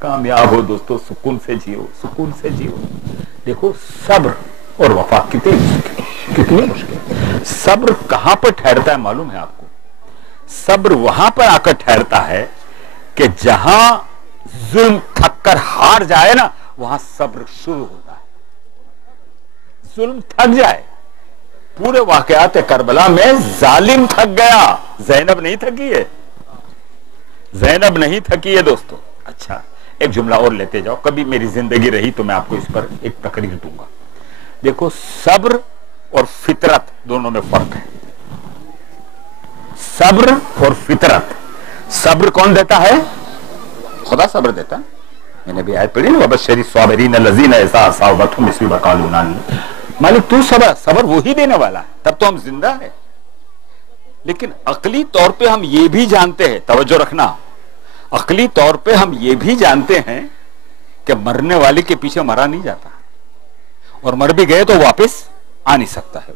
کامیاب ہو دوستو. سکون سے جیو، سکون سے جیو. دیکھو صبر اور وفا کتنی مشکل. صبر کہاں پر ٹھہرتا ہے معلوم ہے آپ کو؟ صبر وہاں پر آ کر ٹھہرتا ہے کہ جہاں ظلم تھک کر ہار جائے نا، وہاں صبر شروع ہوتا ہے. ظلم تھک جائے. پورے واقعات کربلا میں ظالم تھک گیا، زینب نہیں تھکی ہے. زینب نہیں تھکی ہے دوستو. اچھا ایک جملہ اور لیتے جاؤ، کبھی میری زندگی رہی تو میں آپ کو اس پر ایک تقریر دوں گا. دیکھو صبر اور فطرت دونوں میں فرق ہے. صبر اور فطرت. صبر کون دیتا ہے؟ خدا صبر دیتا. میں نے بھی آیت پڑھی نا، وَبَشِّرِ الصَّابِرِينَ الَّذِينَ إِذَا أَصَابَتْهُمْ مُصِیبَةٌ قَالُوا إِنَّا لِلَّهِ. مالک تو صبر وہی دینے والا ہے، تب تو ہم زندہ ہیں. لیکن عقلی طور پہ ہم یہ بھی جانتے ہیں، توجہ رکھنا، عقلی طور پہ ہم یہ بھی جانتے ہیں کہ مرنے والے کے پیچھے مرا نہیں جاتا، اور مر بھی گئے تو واپس آ نہیں سکتا ہے،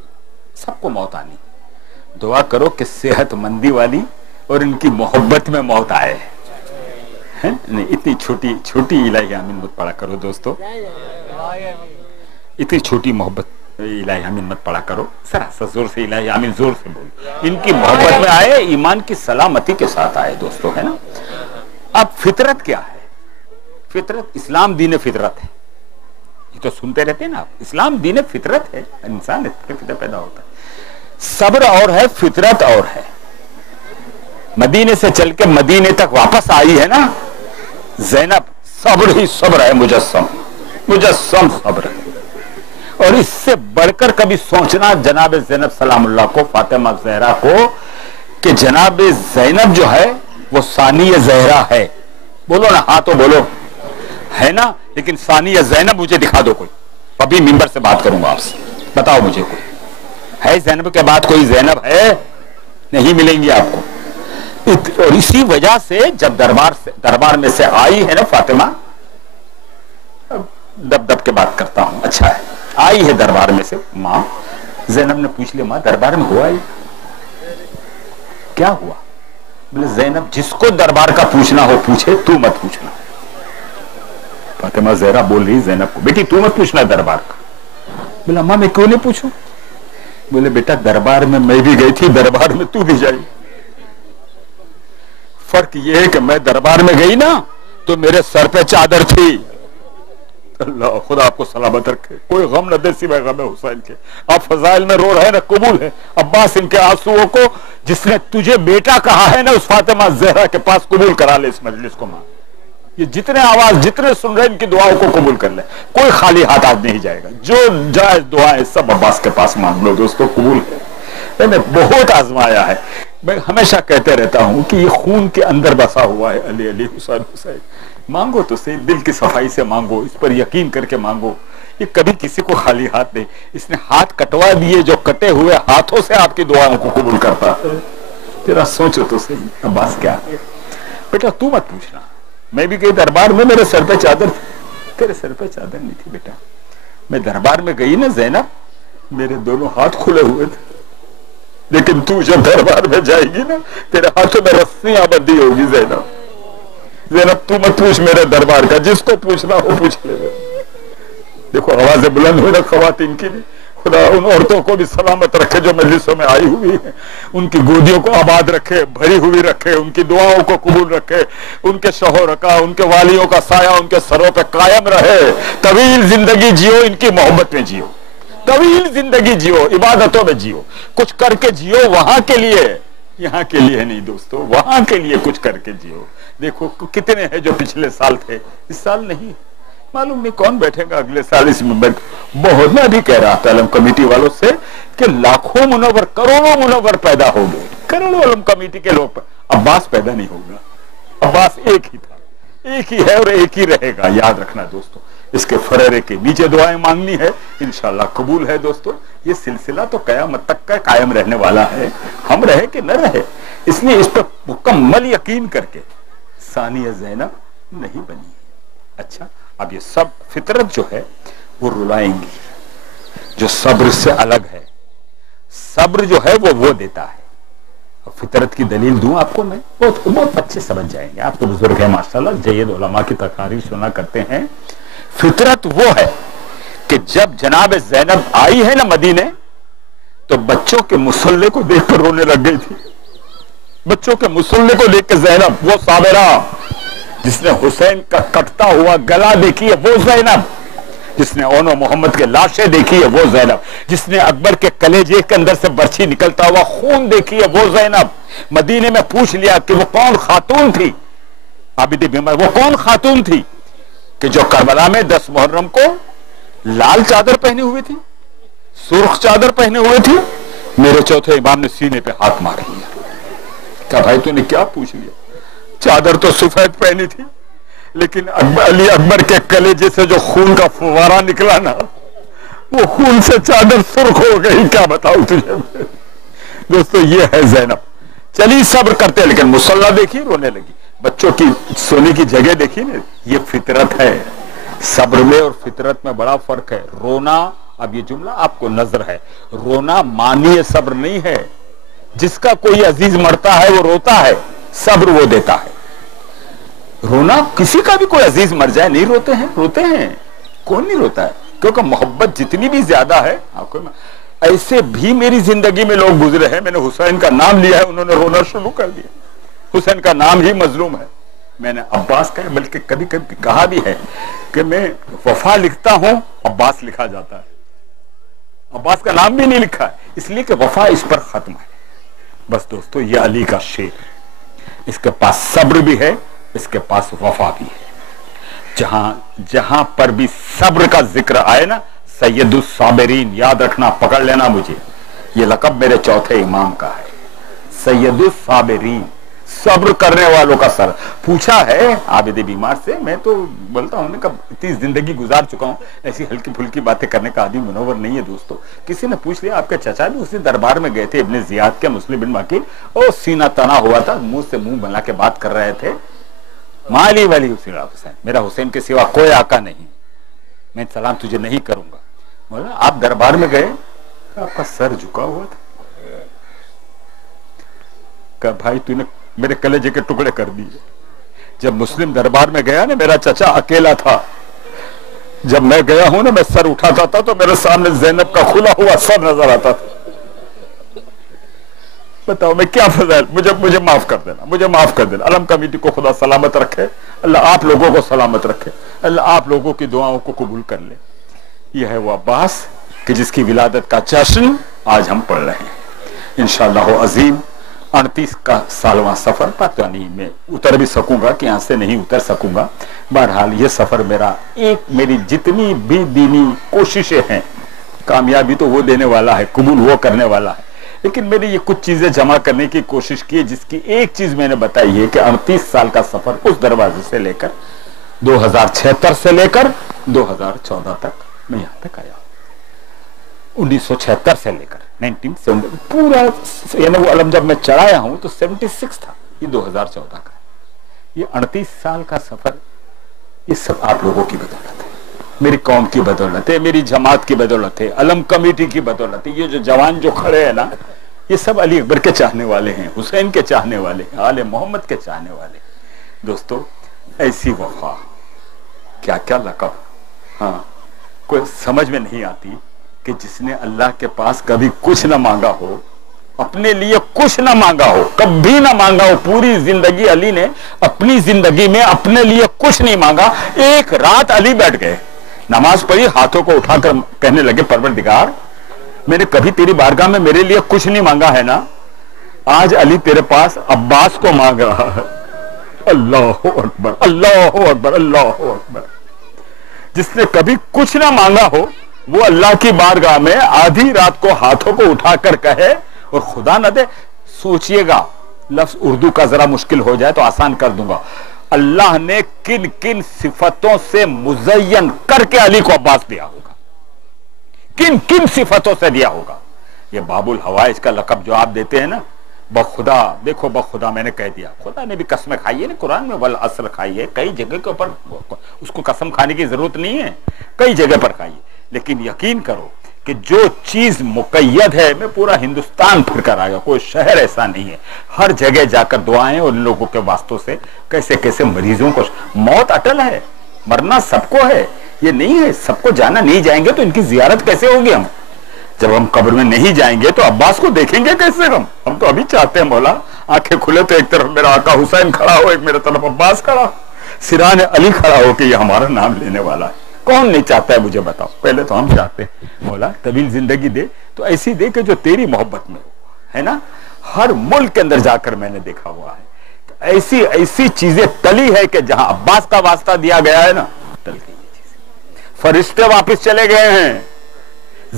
سب کو موت آنی. دعا کرو کہ صحت مندی والی اور ان کی محبت میں موت آئے. نہیں اتنی چھوٹی چھوٹی الہی آمین مت پڑھا کرو دوستو، اتنی چھوٹی محبت الہی آمین مت پڑھا کرو، ذرا سا زور سے الہی آمین زور سے بول. ان کی محبت میں آئے، ایمان کی سلامتی کے ساتھ آئے دوستو، ہے نا. اب فطرت کیا ہے؟ فطرت اسلام دین فطرت ہے. یہ تو سنتے رہتے ہیں نا آپ، اسلام دین فطرت ہے، انسان فطرت پیدا ہوتا ہے. صبر اور ہے، فطرت اور ہے. مدینے سے چل کے مدینے تک واپس آئی ہے نا زینب، صبر ہی صبر ہے، مجسم صبر ہے. اور اس سے بڑھ کر کبھی سوچنا جناب زینب سلام اللہ کو، فاطمہ زہرا کو، کہ جناب زینب جو ہے وہ ثانی زہرا ہے. بولو نا، ہاں تو بولو، ہے نا. لیکن ثانی زینب مجھے دکھا دو کوئی، ابھی ممبر سے بات کروں گا آپ سے، بتاؤ مجھے کوئی ہے زینب کے بعد کوئی زینب ہے؟ نہیں ملیں گی آپ کو. اور اسی وجہ سے جب دربار میں سے آئی ہے نا فاطمہ، دب کے بات کرتا ہوں، اچھا ہے، آئی ہے دربار میں سے ماں. زینب نے پوچھ لیا ماں دربار میں ہوا کیا ہوا؟ بولے زینب جس کو دربار کا پوچھنا ہو پوچھے، تو مت پوچھنا. فاطمہ زہرا بول رہی زینب کو، بیٹی تو مت پوچھنا دربار کا. بولا ماں میں کیوں نہیں پوچھوں؟ بولے بیٹا دربار میں بھی گئی تھی، دربار میں تو بھی جائی. فرق یہ ہے کہ میں دربار میں گئی نا تو میرے سر پہ چادر تھی. اللہ خدا آپ کو سلامت رکھے، کوئی غم نہ دے سوائے غم حسین کے. آپ فضائل میں رو رہے ہیں نا، قبول ہے. عباس ان کے آنسوؤں کو جس نے تجھے بیٹا کہا ہے نا، اس فاطمہ زہرا کے پاس قبول کرا لے اس مجلس کو. ماں یہ جتنے آواز جتنے سن رہے ہیں ان کی دعاؤں کو قبول کر لے، کوئی خالی ہاتھ آج نہیں جائے گا. جو جائز دعائیں سب عباس کے پاس مانگ لو دوستو، قبول ہے. میں نے بہت آزمایا ہے. میں ہمیشہ کہتے رہتا ہوں کہ یہ خون کے اندر بسا ہوا ہے. علی علی حسین حسین مانگو تو صحیح، دل کی صفائی سے مانگو، اس پر یقین کر کے مانگو. یہ کبھی کسی کو خالی ہاتھ نہیں. اس نے ہاتھ کٹوا دیے، جو کٹے ہوئے ہاتھوں سے آپ کی دعاؤں کو قبول کرتا ہے. تیرا سوچو تو صحیح، عباس کیا ہے. بیٹا تو مت پوچھنا، میں بھی گئی دربار میں، میرے سر پہ چادر تھی، تیرے سر پہ چادر نہیں تھی. بیٹا میں دربار میں گئی نا زینب، میرے دونوں ہاتھ کھلے ہوئے تھے. لیکن تو جب دربار میں جائے گی نا، تیرے ہاتھوں میں رسیاں بندھی ہوگی. زینب تو مت پوچھ میرے دربار کا، جس کو پوچھنا ہو پوچھ لے. دیکھو آوازیں بلند ہوئی نا خواتین کی بھی. خدا ان عورتوں کو بھی سلامت رکھے جو مجلسوں میں آئی ہوئی ہیں، ان کی گودیوں کو آباد رکھے، بھری ہوئی رکھے، ان کی دعاؤں کو قبول رکھے، ان کے شوہر کا، ان کے والیوں کا سایہ ان کے سروں پہ قائم رہے. طویل زندگی جیو، ان کی محبت میں جیو، طویل زندگی جیو، عبادتوں میں جیو، کچھ کر کے جیو وہاں کے لیے، یہاں کے لیے نہیں دوستو، وہاں کے لیے کچھ کر کے جیو. دیکھو کتنے ہیں جو پچھلے سال تھے، اس سال نہیں. معلوم نہیں کون بیٹھے گا اگلے سال اس میں. بہت میں ابھی کہہ رہا تھا علم کمیٹی والوں سے کہ لاکھوں منور، کروڑوں منور پیدا ہو گئے، کروڑوں علم کمیٹی کے لوگ. عباس پیدا نہیں ہوگا، عباس ایک ہی تھا، ایک ہی ہے اور ایک ہی رہے گا. یاد رکھنا دوستو، اس کے فررے کے نیچے دعائیں مانگنی ہے، انشاءاللہ قبول ہے. دوستو یہ سلسلہ تو قیامت تک کا قائم رہنے والا ہے، ہم رہے کہ نہ رہے. اس لیے اس پر مکمل یقین کر کے ثانیہ زینب نہیں بنی. اچھا اب یہ سب فطرت جو ہے وہ رلائیں گی، جو صبر سے الگ ہے. صبر جو ہے وہ دیتا ہے. فطرت کی دلیل دوں آپ کو میں، بہت اچھے سمجھ جائیں گے. آپ تو بزرگ ہیں ماشاءاللہ، جید علماء کی تقاریر سنا کرتے ہیں. فطرت وہ ہے کہ جب جناب زینب آئی ہے نا مدینے، تو بچوں کے مسلح کو دیکھ کر رونے لگ گئی تھی. بچوں کے مسلح کو دیکھ کے زینب، وہ صابرہ جس نے حسین کا کٹتا ہوا گلا دیکھی ہے وہ زینب، جس نے اون و محمد کے لاشیں دیکھی ہے وہ زینب، جس نے اکبر کے کلیجے کے اندر سے برچھی نکلتا ہوا خون دیکھی ہے وہ زینب. مدینے میں پوچھ لیا کہ وہ کون خاتون تھی، عابد بیمار، وہ کون خاتون تھی کہ جو کربلا میں 10 محرم کو لال چادر پہنے ہوئی تھی، سرخ چادر پہنے ہوئے تھی. میرے چوتھے امام نے سینے پہ ہاتھ مار لیا. کہا بھائی تو نے کیا پوچھ لیا؟ چادر تو سفید پہنی تھی، لیکن علی اکبر کے کلیجے سے جو خون کا فوارہ نکلا نا، وہ خون سے چادر سرخ ہو گئی. کیا بتاؤں تجھے دوستو، یہ ہے زینب. چلی صبر کرتے، لیکن مصلح دیکھی رونے لگی. بچوں کی سونے کی جگہ دیکھی نا، یہ فطرت ہے. صبر میں اور فطرت میں بڑا فرق ہے. رونا، اب یہ جملہ آپ کو نظر ہے، رونا معنی صبر نہیں ہے. جس کا کوئی عزیز مرتا ہے وہ روتا ہے، صبر وہ دیتا ہے. رونا کسی کا بھی کوئی عزیز مر جائے نہیں روتے ہیں، روتے ہیں. کون نہیں روتا ہے؟ کیونکہ محبت جتنی بھی زیادہ ہے. ایسے بھی میری زندگی میں لوگ گزرے ہیں، میں نے حسین کا نام لیا ہے، انہوں نے رونا شروع کر دیا. حسین کا نام ہی مظلوم ہے. میں نے عباس کا بلکہ کبھی کبھی کہا بھی ہے کہ میں وفا لکھتا ہوں، عباس لکھا جاتا ہے. عباس کا نام بھی نہیں لکھا ہے، اس لیے کہ وفا اس پر ختم ہے. بس دوستو، یہ علی کا شعر، اس کے پاس صبر بھی ہے، اس کے پاس وفا بھی ہے. جہاں پر بھی صبر کا ذکر آئے نا، سید الصابرین، یاد رکھنا، پکڑ لینا مجھے، یہ لقب میرے چوتھے امام کا ہے. سید الصابرین، صبر کرنے والوں کا سر. پوچھا ہے عابد بیمار سے، میں تو بولتا ہوں کہ اتنی زندگی گزار چکا ہوں، ایسی ہلکی پھلکی باتیں کرنے کا آدمی منور نہیں ہے دوستو. کسی نے پوچھ لیا آپ کے چچا بھی اسی دربار میں گئے تھے ابن زیاد کے، مسلم بن ماکل، اور سینہ تنا ہوا تھا، منہ سے منہ بنا کے بات کر رہے تھے. مالی ولی حسین، میرا حسین کے سوا کوئی آقا نہیں، میں سلام تجھے نہیں کروں گا. بولا آپ دربار میں گئے، آپ کا سر جھکا ہوا تھا. کہ بھائی تو نے میرے کلیجے کے ٹکڑے کر دیے. جب مسلم دربار میں گیا نا، میرا چچا اکیلا تھا. جب میں گیا ہوں نا، میں سر اٹھاتا تھا تو میرے سامنے زینب کا کھلا ہوا سر نظر آتا تھا. بتاؤ میں کیا فضائل، مجھے معاف کر دینا، مجھے معاف کر دینا. علم کمیٹی کو خدا سلامت رکھے، اللہ آپ لوگوں کو سلامت رکھے، اللہ آپ لوگوں کی دعاؤں کو قبول کر لے. یہ ہے وہ عباس کہ جس کی ولادت کا جشن آج ہم پڑھ رہے ہیں انشاءاللہ عظیم. 38 کا سالواں سفر، پتہ نہیں میں اتر بھی سکوں گا کہ یہاں سے نہیں اتر سکوں گا. بہرحال یہ سفر میری جتنی بھی دینی کوششیں ہیں، کامیابی تو وہ دینے والا ہے، قبول وہ کرنے والا ہے، لیکن میں نے یہ کچھ چیزیں جمع کرنے کی کوشش کی، جس کی ایک چیز میں نے بتائی ہے کہ 38 سال کا سفر اس دروازے سے لے کر 2076 سے لے کر 2014 تک میں یہاں تک آیا. 1976 سے لے کر 1970 پورا، یعنی وہ علم جب میں چڑھایا ہوں تو 76 تھا، یہ 2014 کا. یہ 38 سال کا سفر، یہ سب آپ لوگوں کی بدولت ہے، میری قوم کی بدولت ہے، میری جماعت کی بدولت ہے، علم کمیٹی کی بدولت ہے. یہ جو جوان جو کھڑے ہیں نا، یہ سب علی اکبر کے چاہنے والے ہیں، حسین کے چاہنے والے ہیں، آل محمد کے چاہنے والے. دوستو ایسی وفا، کیا کیا لقب. ہاں، کوئی سمجھ میں نہیں آتی کہ جس نے اللہ کے پاس کبھی کچھ نہ مانگا ہو، اپنے لیے کچھ نہ مانگا ہو، کبھی نہ مانگا ہو. پوری زندگی علی نے اپنی زندگی میں اپنے لیے کچھ نہیں مانگا. ایک رات علی بیٹھ گئے، نماز پڑھی، ہاتھوں کو اٹھا کر کہنے لگے پروردگار، میں نے کبھی تیری بارگاہ میں میرے لیے کچھ نہیں مانگا ہے نا، آج علی تیرے پاس عباس کو مانگ رہا ہے. اللہ اکبر، اللہ اکبر، اللہ اکبر. جس نے کبھی کچھ نہ مانگا ہو، وہ اللہ کی بارگاہ میں آدھی رات کو ہاتھوں کو اٹھا کر کہے، اور خدا نہ دے، سوچئے گا، لفظ اردو کا ذرا مشکل ہو جائے تو آسان کر دوں گا، اللہ نے کن کن صفتوں سے مزین کر کے علی کو عباس دیا ہوگا، کن کن صفتوں سے دیا ہوگا. یہ باب الحوائج کا لقب جو آپ دیتے ہیں نا، بخدا، دیکھو بخدا میں نے کہہ دیا، خدا نے بھی قسمیں کھائی ہے نا، قرآن میں والعصر کھائی ہے، کئی جگہ کے اوپر اس کو قسم کھانے کی ضرورت نہیں ہے، کئی جگہ پر کھائی ہے. لیکن یقین کرو کہ جو چیز مقید ہے، میں پورا ہندوستان پھر کر آیا، کوئی شہر ایسا نہیں ہے، ہر جگہ جا کر دعائیں اور ان لوگوں کے واسطوں سے کیسے کیسے مریضوں کو، موت اٹل ہے، مرنا سب کو ہے، یہ نہیں ہے سب کو جانا، نہیں جائیں گے تو ان کی زیارت کیسے ہوگی. ہم جب ہم قبر میں نہیں جائیں گے تو عباس کو دیکھیں گے کیسے. ہم تو ابھی چاہتے ہیں مولا آنکھیں کھلے تو ایک طرف میرا آقا حسین کھڑا ہو، ایک میرے طرف عباس کھڑا ہو، سران علی کھڑا ہو کہ یہ ہمارا نام لینے والا ہے. کون نہیں چاہتا ہے مجھے بتاؤ. پہلے تو ہم چاہتے ہیں مولا طویل زندگی دے، تو ایسی دے کہ جو تیری محبت میں ہو، ہے نا. ہر ملک کے اندر جا کر میں نے دیکھا ہوا ہے ایسی ایسی چیزیں تلی ہے کہ جہاں عباس کا واسطہ دیا گیا ہے نا، تل گئی یہ چیزیں. فرشتے واپس چلے گئے ہیں،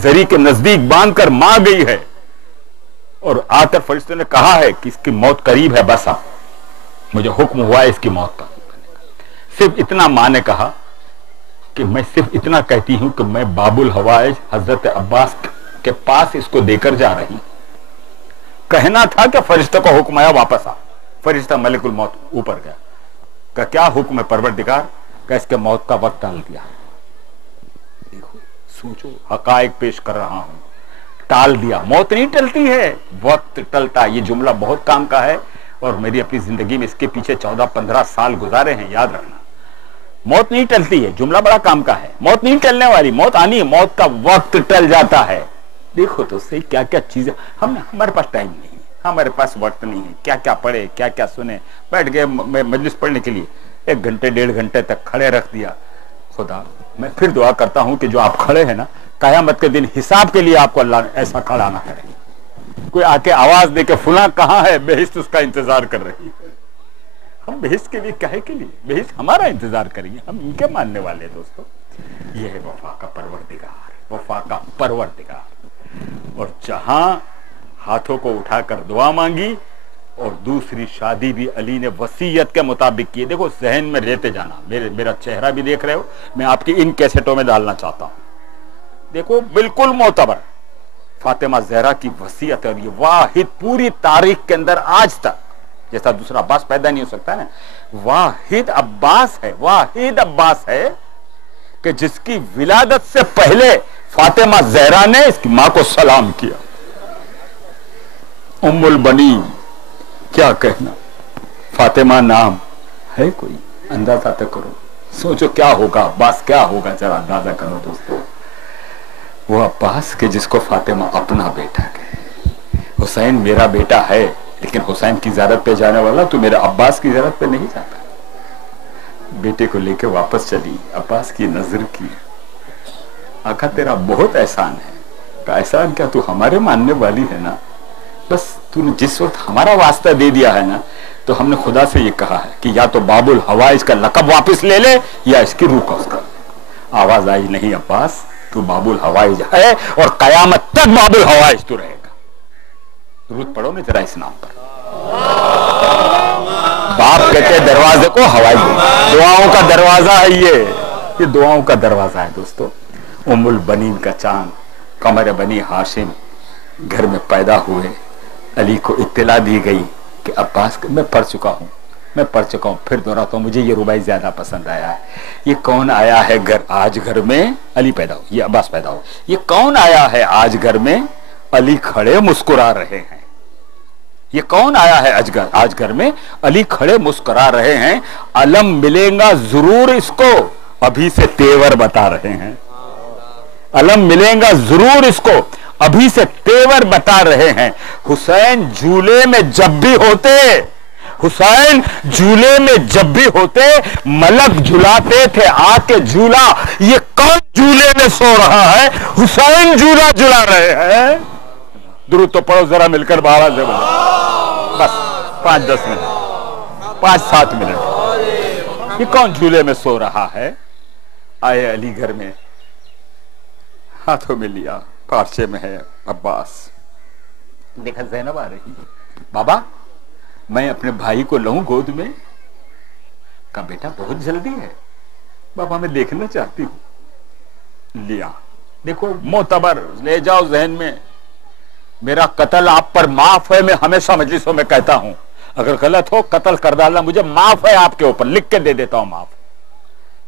زری کے نزدیک باندھ کر ماں گئی ہے، اور آ کر فرشتے نے کہا ہے کہ اس کی موت قریب ہے، بس مجھے حکم ہوا ہے اس کی موت کا. صرف اتنا ماں نے کہا کہ میں صرف اتنا کہتی ہوں کہ میں باب الحوائج حضرت عباس کے پاس اس کو دے کر جا رہی ہوں. کہنا تھا کہ فرشتہ کو حکم آیا واپس آ. فرشتہ ملک الموت اوپر گیا، کہ کیا حکم ہے پروردگار؟ کہ اس کے موت کا وقت ٹال دیا. دیکھو سوچو, حقائق پیش کر رہا ہوں, ٹال دیا. موت نہیں ٹلتی ہے, وقت ٹلتا. یہ جملہ بہت کام کا ہے اور میری اپنی زندگی میں اس کے پیچھے 14-15 سال گزارے ہیں, یاد رکھنا. موت نہیں ٹلتی ہے, جملہ بڑا کام کا ہے. موت نہیں ٹلنے والی, موت آنی ہے, موت کا وقت ٹل جاتا ہے. دیکھو تو صحیح کیا کیا چیزیں. ہمارے پاس ٹائم نہیں ہے, ہمارے پاس وقت نہیں ہے, کیا کیا پڑھے, کیا کیا سنے. بیٹھ گئے مجلس پڑھنے کے لیے, 1 گھنٹے 1.5 گھنٹے تک کھڑے رکھ دیا. خدا میں پھر دعا کرتا ہوں کہ جو آپ کھڑے ہیں نا, قیامت کے دن حساب کے لیے آپ کو اللہ ایسا کھڑا نہ کرے. کوئی آ کے آواز دے کے فلاں کہاں ہے, بہشت اس کا انتظار کر رہی ہے. ہم بہشت کے لیے کہے کے لیے, بہشت ہمارا انتظار کریں گے, ہم ان کے ماننے والے دوستوں. یہ ہے وفا کا پروردگار, وفا کا پروردگار. اور جہاں ہاتھوں کو اٹھا کر دعا مانگی, اور دوسری شادی بھی علی نے وصیت کے مطابق کی. دیکھو ذہن میں رہتے جانا, میرا چہرہ بھی دیکھ رہے ہو, میں آپ کی ان کیسٹوں میں ڈالنا چاہتا ہوں. دیکھو بالکل معتبر فاطمہ زہرا کی وصیت ہے, اور یہ واحد پوری تاریخ کے اندر آج تک, جیسا دوسرا عباس پیدا نہیں ہو سکتا ہے, واحد عباس ہے, واحد عباس ہے کہ جس کی ولادت سے پہلے فاطمہ زہرا نے اس کی ماں کو سلام کیا. ام البنین, کیا کہنا, فاطمہ نام ہے, کوئی اندازہ تک کرو, سوچو کیا ہوگا عباس, کیا ہوگا, ذرا اندازہ کرو دوستو. وہ عباس کہ جس کو فاطمہ اپنا بیٹا کہے. حسین میرا بیٹا ہے, لیکن حسین کی زیارت پہ جانے والا تو میرے عباس کی زیارت پہ نہیں جاتا. بیٹے کو لے کے واپس چلی, عباس کی نظر کی, آقا تیرا بہت احسان ہے. کہ احسان کیا, تو ہمارے ماننے والی ہے نا, بس تو نے جس وقت ہمارا واسطہ دے دیا ہے نا, تو ہم نے خدا سے یہ کہا ہے کہ یا تو باب الحوائج کا لقب واپس لے لے, یا اس کی روح کا اس کا. آواز آئی, نہیں عباس تو باب الحوائج ہے, اور قیامت تک باب الحوائج تو رہے گا. درود پڑھو نا ذرا اس نام پر. باپ کہتے دروازے کو ہوائج, دعاؤں کا دروازہ ہے, یہ دعاؤں کا دروازہ ہے دوستو. ام البنین کا چاند, قمر بنی ہاشم گھر میں پیدا ہوئے. علی کو اطلاع دی گئی کہ عباس, میں پڑھ چکا ہوں, پھر دہراتا ہوں, مجھے یہ ربائی زیادہ پسند آیا ہے. یہ کون آیا ہے آج گھر میں, علی پیدا ہو, یہ عباس پیدا ہو, یہ کون آیا ہے آج گھر میں, علی کھڑے مسکرا رہے ہیں. یہ کون آیا ہے آج گھر میں, علی کھڑے مسکرا رہے ہیں. علم ملے گا ضرور اس کو, ابھی سے تیور بتا رہے ہیں. علم ملے گا ضرور اس کو, ابھی سے تیور بتا رہے ہیں. حسین جھولے میں جب بھی ہوتے, حسین جھولے میں جب بھی ہوتے, ملک جھلاتے تھے آ کے جھولا. یہ کون جھولے میں سو رہا ہے, حسین جھولا جھلا رہے ہیں. درود تو پڑھو ذرا مل کر بابا سے بولو, بس 5-10 منٹ, 5-7 منٹ. یہ کون جھولے میں سو رہا ہے. آئے علی گھر میں, ہاتھوں میں لیا, پارچے میں ہے عباس. دیکھا زینب آ رہی, بابا میں اپنے بھائی کو لوں گود میں. کہا بیٹا بہت جلدی ہے, بابا میں دیکھنا چاہتی ہوں. لیا. دیکھو معتبر, لے جاؤ ذہن میں. میرا قتل آپ پر معاف ہے, میں ہمیشہ مجلسوں میں کہتا ہوں, اگر غلط ہو قتل کر ڈالنا, مجھے معاف ہے آپ کے اوپر, لکھ کے دے دیتا ہوں معاف.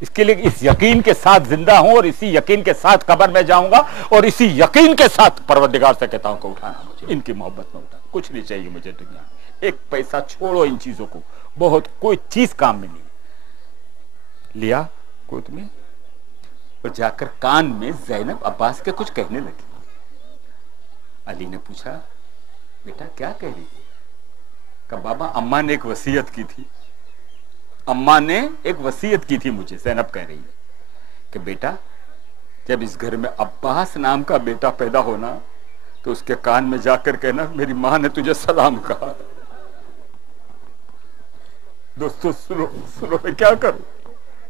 اس کے لیے اس یقین کے ساتھ زندہ ہوں, اور اسی یقین کے ساتھ قبر میں جاؤں گا, اور اسی یقین کے ساتھ پروردگار سے کہتا ہوں کہ اٹھانا مجھے, ان کی محبت میں اٹھانا. کچھ نہیں چاہیے مجھے دنیا میں, 1 پیسہ چھوڑو ان چیزوں کو, بہت کوئی چیز کام میں نہیں. لیا گود میں, اور جا کر کان میں زینب عباس کے کچھ کہنے لگی. علی نے پوچھا بیٹا کیا کہہ رہی ہے. کہ بابا اماں نے ایک وصیت کی تھی, اماں نے ایک وصیت کی تھی مجھے. زینب کہہ رہی ہے کہ بیٹا جب اس گھر میں عباس نام کا بیٹا پیدا ہونا, تو اس کے کان میں جا کر کہنا میری ماں نے تجھے سلام کہا. دوستو سنو میں کیا کروں,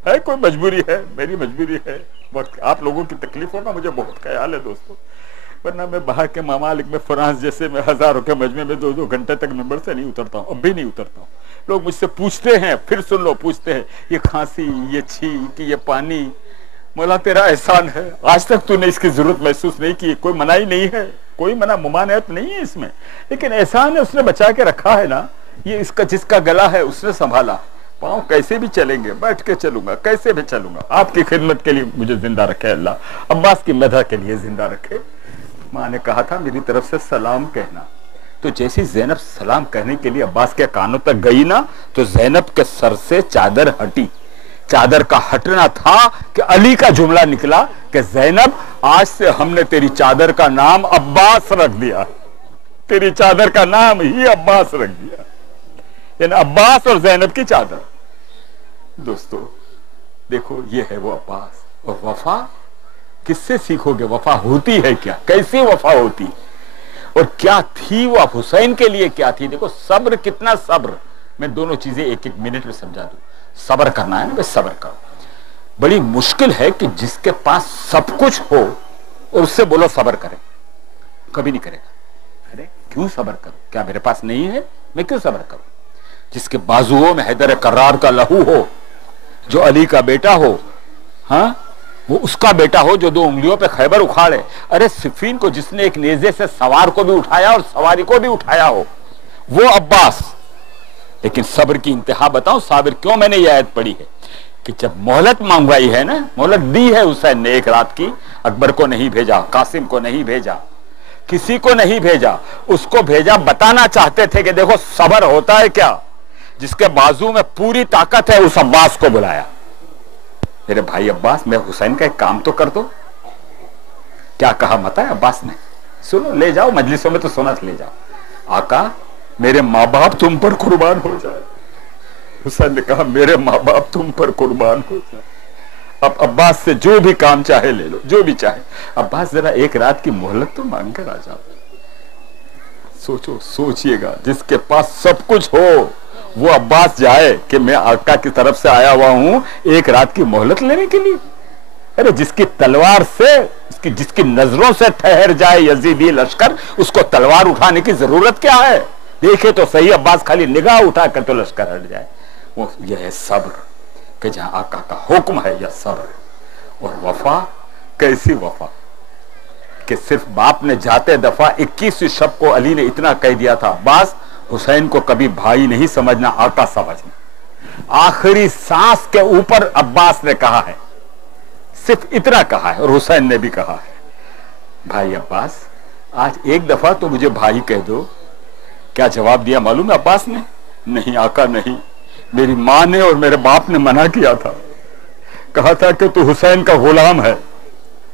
ہے کوئی مجبوری ہے, میری مجبوری ہے. وقت آپ لوگوں کی تکلیفوں کا مجھے بہت خیال ہے دوستو, ورنہ میں باہر کے ممالک میں, فرانس جیسے میں ہزاروں کے مجمع میں 2-2 گھنٹے تک ممبر سے نہیں اترتا ہوں, اب بھی نہیں اترتا ہوں. لوگ مجھ سے پوچھتے ہیں, پھر سن لو, پوچھتے ہیں یہ کھانسی, یہ چھینک, یہ پانی, مولا تیرا احسان ہے, آج تک تو نے اس کی ضرورت محسوس نہیں کی. کوئی منائی نہیں ہے, کوئی ممانعت نہیں ہے اس میں, لیکن احسان ہے, اس نے بچا کے رکھا ہے نا. یہ اس کا جس کا گلا ہے اس نے سنبھالا, پاؤں کیسے بھی چلیں گے، بیٹھ کے چلوں گا، کیسے بھی چلوں گا، آپ کی خدمت کے لیے مجھے زندہ رکھے اللہ، عباس کی مدح کے لیے زندہ رکھے۔ ماں نے کہا تھا میری طرف سے سلام کہنا، تو جیسی زینب سلام کہنے کے لیے عباس کے کانوں تک گئی نا، تو زینب کے سر سے چادر ہٹی۔ چادر کا ہٹنا تھا کہ علی کا جملہ نکلا کہ زینب آج سے ہم نے تیری چادر کا نام عباس رکھ دیا، تیری چادر کا نام ہی عباس رکھ دیا، یعنی عباس اور زینب کی چادر۔ دوستو دیکھو یہ ہے وہ عباس، اور وفا کس سے سیکھو گے؟ وفا ہوتی ہے کیا، کیسی وفا ہوتی، اور کیا تھی وہ حسین کے لیے کیا تھی؟ دیکھو صبر، کتنا صبر، میں دونوں چیزیں ایک ایک منٹ میں سمجھا دوں۔ صبر کرنا ہے نا، بس صبر کرو۔ بڑی مشکل ہے کہ جس کے پاس سب کچھ ہو اور اس سے بولو صبر کرے، کبھی نہیں کرے گا۔ ارے کیوں صبر کروں؟ کیا میرے پاس نہیں ہے؟ میں کیوں صبر کروں؟ جس کے بازوؤں میں حیدر کرار کا لہو ہو، جو علی کا بیٹا ہو، ہاں وہ اس کا بیٹا ہو جو 2 انگلیوں پہ خیبر اکھاڑے، ارے صفین کو جس نے ایک نیزے سے سوار کو بھی اٹھایا اور سواری کو بھی اٹھایا ہو، وہ عباس۔ لیکن صبر کی انتہا بتاؤں صابر کیوں میں نے یہ آیت پڑھی ہے کہ جب مہلت مانگوائی ہے نا، مہلت دی ہے حسین نے 1 رات کی، اکبر کو نہیں بھیجا، قاسم کو نہیں بھیجا، کسی کو نہیں بھیجا، اس کو بھیجا بتانا چاہتے تھے کہ دیکھو صبر ہوتا ہے کیا، جس کے بازو میں پوری طاقت ہے، اس عباس کو بلایا۔ میرے بھائی عباس، میں حسین کا ایک کام تو کر دو۔ کیا کہا متا ہے عباس نے؟ سنو، لے جاؤ مجلسوں میں تو سنت لے جاؤ، آقا میرے ماں باپ تم پر قربان ہو جائے۔ حسین نے کہا میرے ماں باپ تم پر قربان ہو جائے، اب عباس سے جو بھی کام چاہے لے لو، جو بھی چاہے۔ عباس ذرا 1 رات کی مہلت تو مانگ کر آ جاؤ۔ سوچو، سوچئے گا، جس کے پاس سب کچھ ہو وہ عباس جائے کہ میں آقا کی طرف سے آیا ہوا ہوں 1 رات کی مہلت لینے کے لیے۔ ارے جس کی تلوار سے، جس کی نظروں سے ٹھہر جائے یزیدی لشکر، اس کو تلوار اٹھانے کی ضرورت کیا ہے؟ دیکھے تو صحیح، عباس خالی نگاہ اٹھا کر تو لشکر ہٹ جائے۔ وہ یہ ہے صبر، کہ جہاں آقا کا حکم ہے یا صبر۔ اور وفا، کیسی وفا کہ صرف باپ نے جاتے دفعہ 21 شب کو علی نے اتنا کہہ دیا تھا، عباس حسین کو کبھی بھائی نہیں سمجھنا، آقا سمجھنا۔ آخری سانس کے اوپر عباس نے کہا ہے، صرف اتنا کہا ہے، اور حسین نے بھی کہا ہے بھائی عباس آج 1 دفعہ تو مجھے بھائی کہہ دو۔ کیا جواب دیا معلوم ہے عباس نے؟ نہیں آقا نہیں، میری ماں نے اور میرے باپ نے منع کیا تھا، کہا تھا کہ تو حسین کا غلام ہے،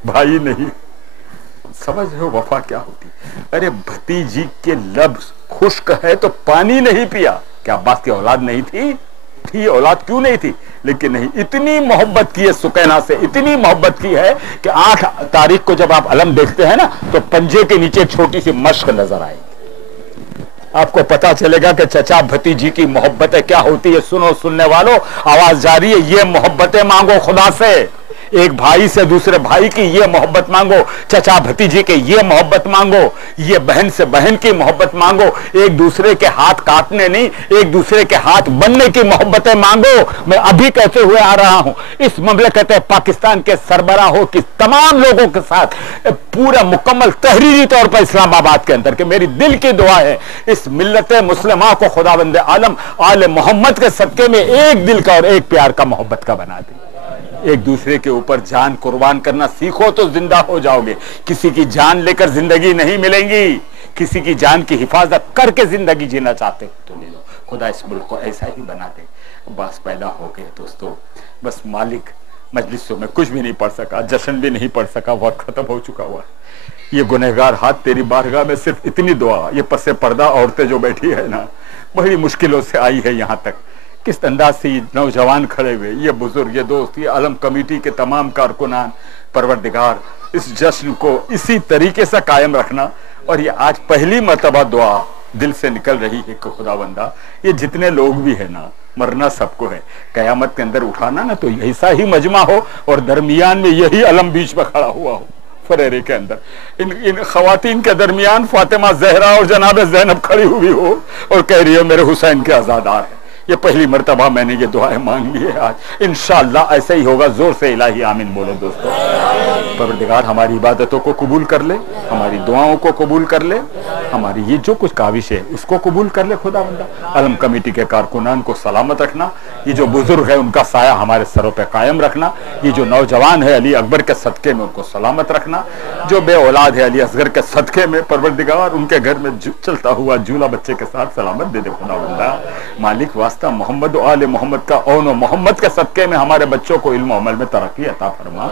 بھائی نہیں۔ سمجھ رہے ہو وفا کیا ہوتی؟ ارے بھتیجی کے لب خشک ہے تو پانی نہیں پیا، کیا عباس کی اولاد نہیں تھی؟ اولاد کیوں نہیں تھی؟ لیکن نہیں، اتنی محبت کی ہے سکینہ سے، اتنی محبت کی ہے کہ 8 تاریخ کو جب آپ علم دیکھتے ہیں نا تو پنجے کے نیچے چھوٹی سی مشق نظر آئے گی، آپ کو پتا چلے گا کہ چچا بھتیجی کی محبتیں کیا ہوتی ہے۔ سنو سننے والوں، آواز جاری ہے، یہ محبتیں مانگو خدا سے، ایک بھائی سے دوسرے بھائی کی یہ محبت مانگو، چچا بھتیجی کے یہ محبت مانگو، یہ بہن سے بہن کی محبت مانگو، ایک دوسرے کے ہاتھ کاٹنے نہیں، ایک دوسرے کے ہاتھ بننے کی محبتیں مانگو۔ میں ابھی کہتے ہوئے آ رہا ہوں، اس مملکت پاکستان کے سربراہوں کی تمام لوگوں کے ساتھ پورا مکمل تحریری طور پر اسلام آباد کے اندر کہ میری دل کی دعا ہے اس ملت مسلمہ کو خداوند عالم آل محمد کے صدقے میں ایک دل کا اور ایک پیار کا محبت کا بنا دے۔ ایک دوسرے کے اوپر جان قربان کرنا سیکھو تو زندہ ہو جاؤ گے۔ کسی کی جان لے کر زندگی نہیں ملیں گی، کسی کی جان کی حفاظت کر کے زندگی جینا چاہتے ہو تو لے لو۔ خدا اس ملک کو ایسا ہی بنا دے۔ عباس پیدا ہو گئے دوستو، بس مالک مجلسوں میں کچھ بھی نہیں پڑھ سکا، جشن بھی نہیں پڑھ سکا، وقت ختم ہو چکا ہوا ہے۔ یہ گنہگار ہاتھ تیری بارگاہ میں صرف اتنی دعا، یہ پس پردہ عورتیں جو بیٹھی ہے نا، بڑی مشکلوں سے آئی ہے یہاں تک، کس انداز سے یہ نوجوان کھڑے ہوئے، یہ بزرگ، یہ دوست، یہ علم کمیٹی کے تمام کارکنان، پروردگار اس جشن کو اسی طریقے سے قائم رکھنا۔ اور یہ آج پہلی مرتبہ دعا دل سے نکل رہی ہے کہ خداوندہ یہ جتنے لوگ بھی ہیں نا، مرنا سب کو ہے، قیامت کے اندر اٹھانا نا تو ایسا ہی مجمع ہو اور درمیان میں یہی علم بیچ میں کھڑا ہوا ہو، فریرے کے اندر ان خواتین کے درمیان فاطمہ زہرا اور جناب زینب کھڑی ہوئی ہو اور کہہ رہی ہو میرے حسین کے عزادار ہیں۔ یہ پہلی مرتبہ میں نے یہ دعائیں مانگی ہے آج، انشاءاللہ ایسا ہی ہوگا. زور سے الہی آمین بولو دوستو. پروردگار ہماری عبادتوں کو قبول کر لے، ہماری دعاؤں کو قبول کر لے، ہماری یہ جو کچھ کاوش ہے اس کو قبول کر لے خدا بندہ. علم کمیٹی کے کارکنان کو سلامت رکھنا، یہ جو بزرگ ہے ان کا سایہ ہمارے سروں پہ قائم رکھنا، یہ جو نوجوان ہے علی اکبر کے صدقے میں ان کو سلامت رکھنا، جو بے اولاد ہے علی اصغر کے صدقے میں پروردگار ان کے گھر میں چلتا ہوا جھولا بچے کے ساتھ سلامت دے دے خدا بندہ. مالک واسطہ محمد و آل محمد کا اون و محمد کے صدقے میں ہمارے بچوں کو علم و عمل میں ترقی عطا فرما،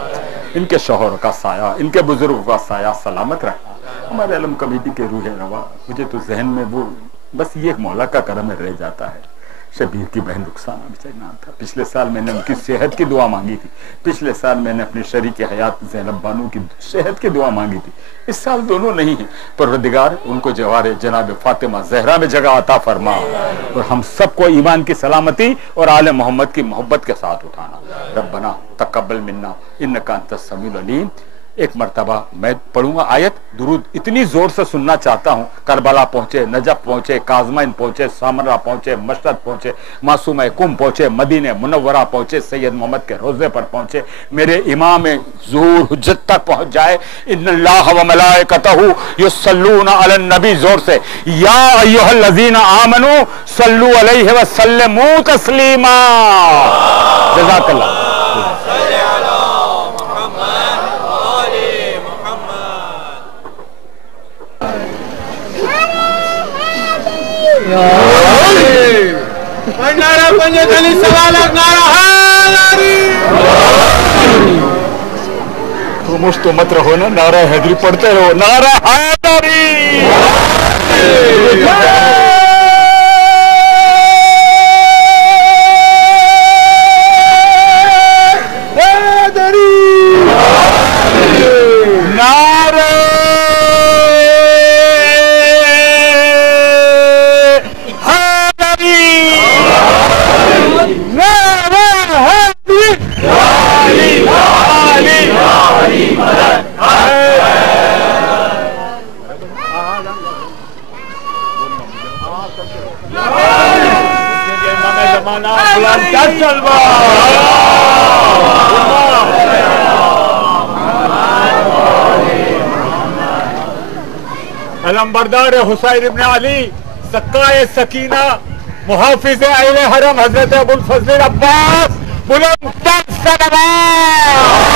ان کے شوہر کا سایہ، ان کے بزرگوں کا سایہ سلامت رکھنا. ہمارے علم کمیٹی کے روح روا، مجھے تو ذہن میں وہ بس یہ ایک مولا کا کرم رہ جاتا ہے. شبیر کی بہن رخسانہ بچہ نام تھا، پچھلے سال میں نے ان کی صحت کی دعا مانگی تھی، پچھلے سال میں نے اپنی شریک حیات زینب بانو کی صحت کی دعا مانگی تھی، اس سال دونوں نہیں ہیں. پروردگار ان کو جوار جناب فاطمہ زہرا میں جگہ عطا فرما، اور ہم سب کو ایمان کی سلامتی اور آل محمد کی محبت کے ساتھ اٹھانا. ربنا تقبل منا انک انت السمیع العلیم. ایک مرتبہ میں پڑھوں گا آیت، درود اتنی زور سے سننا چاہتا ہوں. کربلا پہنچے، نجف پہنچے، کاظمین پہنچے، سامرہ پہنچے، مشہد پہنچے، معصومہ کم پہنچے، مدینہ منورہ پہنچے، سید محمد کے روضے پر پہنچے، میرے امام ظہور حجت تک پہنچ جائے. ان اللہ و ملائکتہ یصلون علی النبی، زور سے یا ایھا الذین آمنوا صلوا علیہ وسلموا تسلیما. جزاک اللہ. نعرہ پنجت علی سوالک نعرہ حیدری. خاموش تو مت رہو نا، نعرہ حیدری پڑھتے رہو. نعرہ حیدری. علمبردار حسین ابن علی، سقائے سکینہ، محافظ اہل حرم حضرت ابو الفضل عباس، بلند تر صلوات.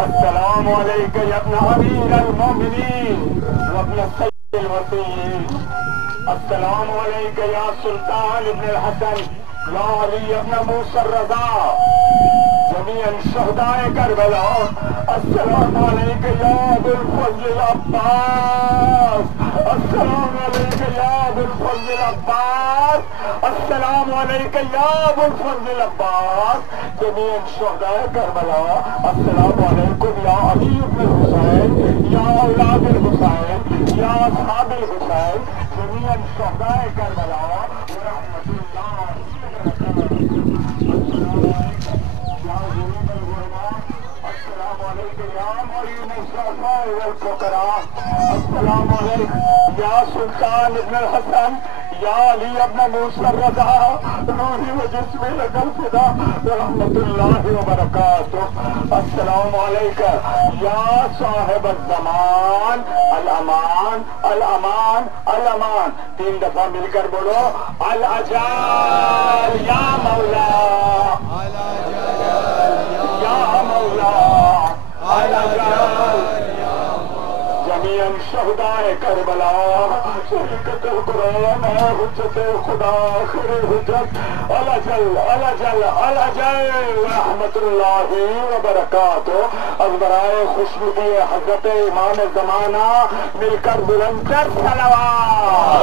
السلام علیکم یا ابن امیر المومنین وابن السید الوسیم. السلام علیکم یا سلطان ابن الحسن یا علی ابن موسی الرضا جميع شهداء كربلاء. السلام عليك يا ابو الفضل العباس. السلام عليك يا ابو الفضل العباس. السلام عليك يا ابو الفضل العباس جميع شهداء كربلاء. السلام عليكم يا علي بن الحسين يا اولاد الحسين يا اصحاب الحسين جميع شهداء كربلاء ورحمة الله السلام علیکم یا سلطان ابن الحسن یا علی ابن موسی الرضا روحی و جسمی لکل فدا رحمت اللہ وبرکاتہ. السلام علیکم یا صاحب الزمان الامان الامان الامان. 3 دفعہ مل کر بولو الاجال یا مولا یا مولا الاجال جميع شهداء كربلاء شريكة القرآن حجة خدا آخر حجت الأجل الأجل الأجل رحمة الله وبركاته. از برائے خوشنودی حضرت امام زمانہ مل کر بلند تر صلوات.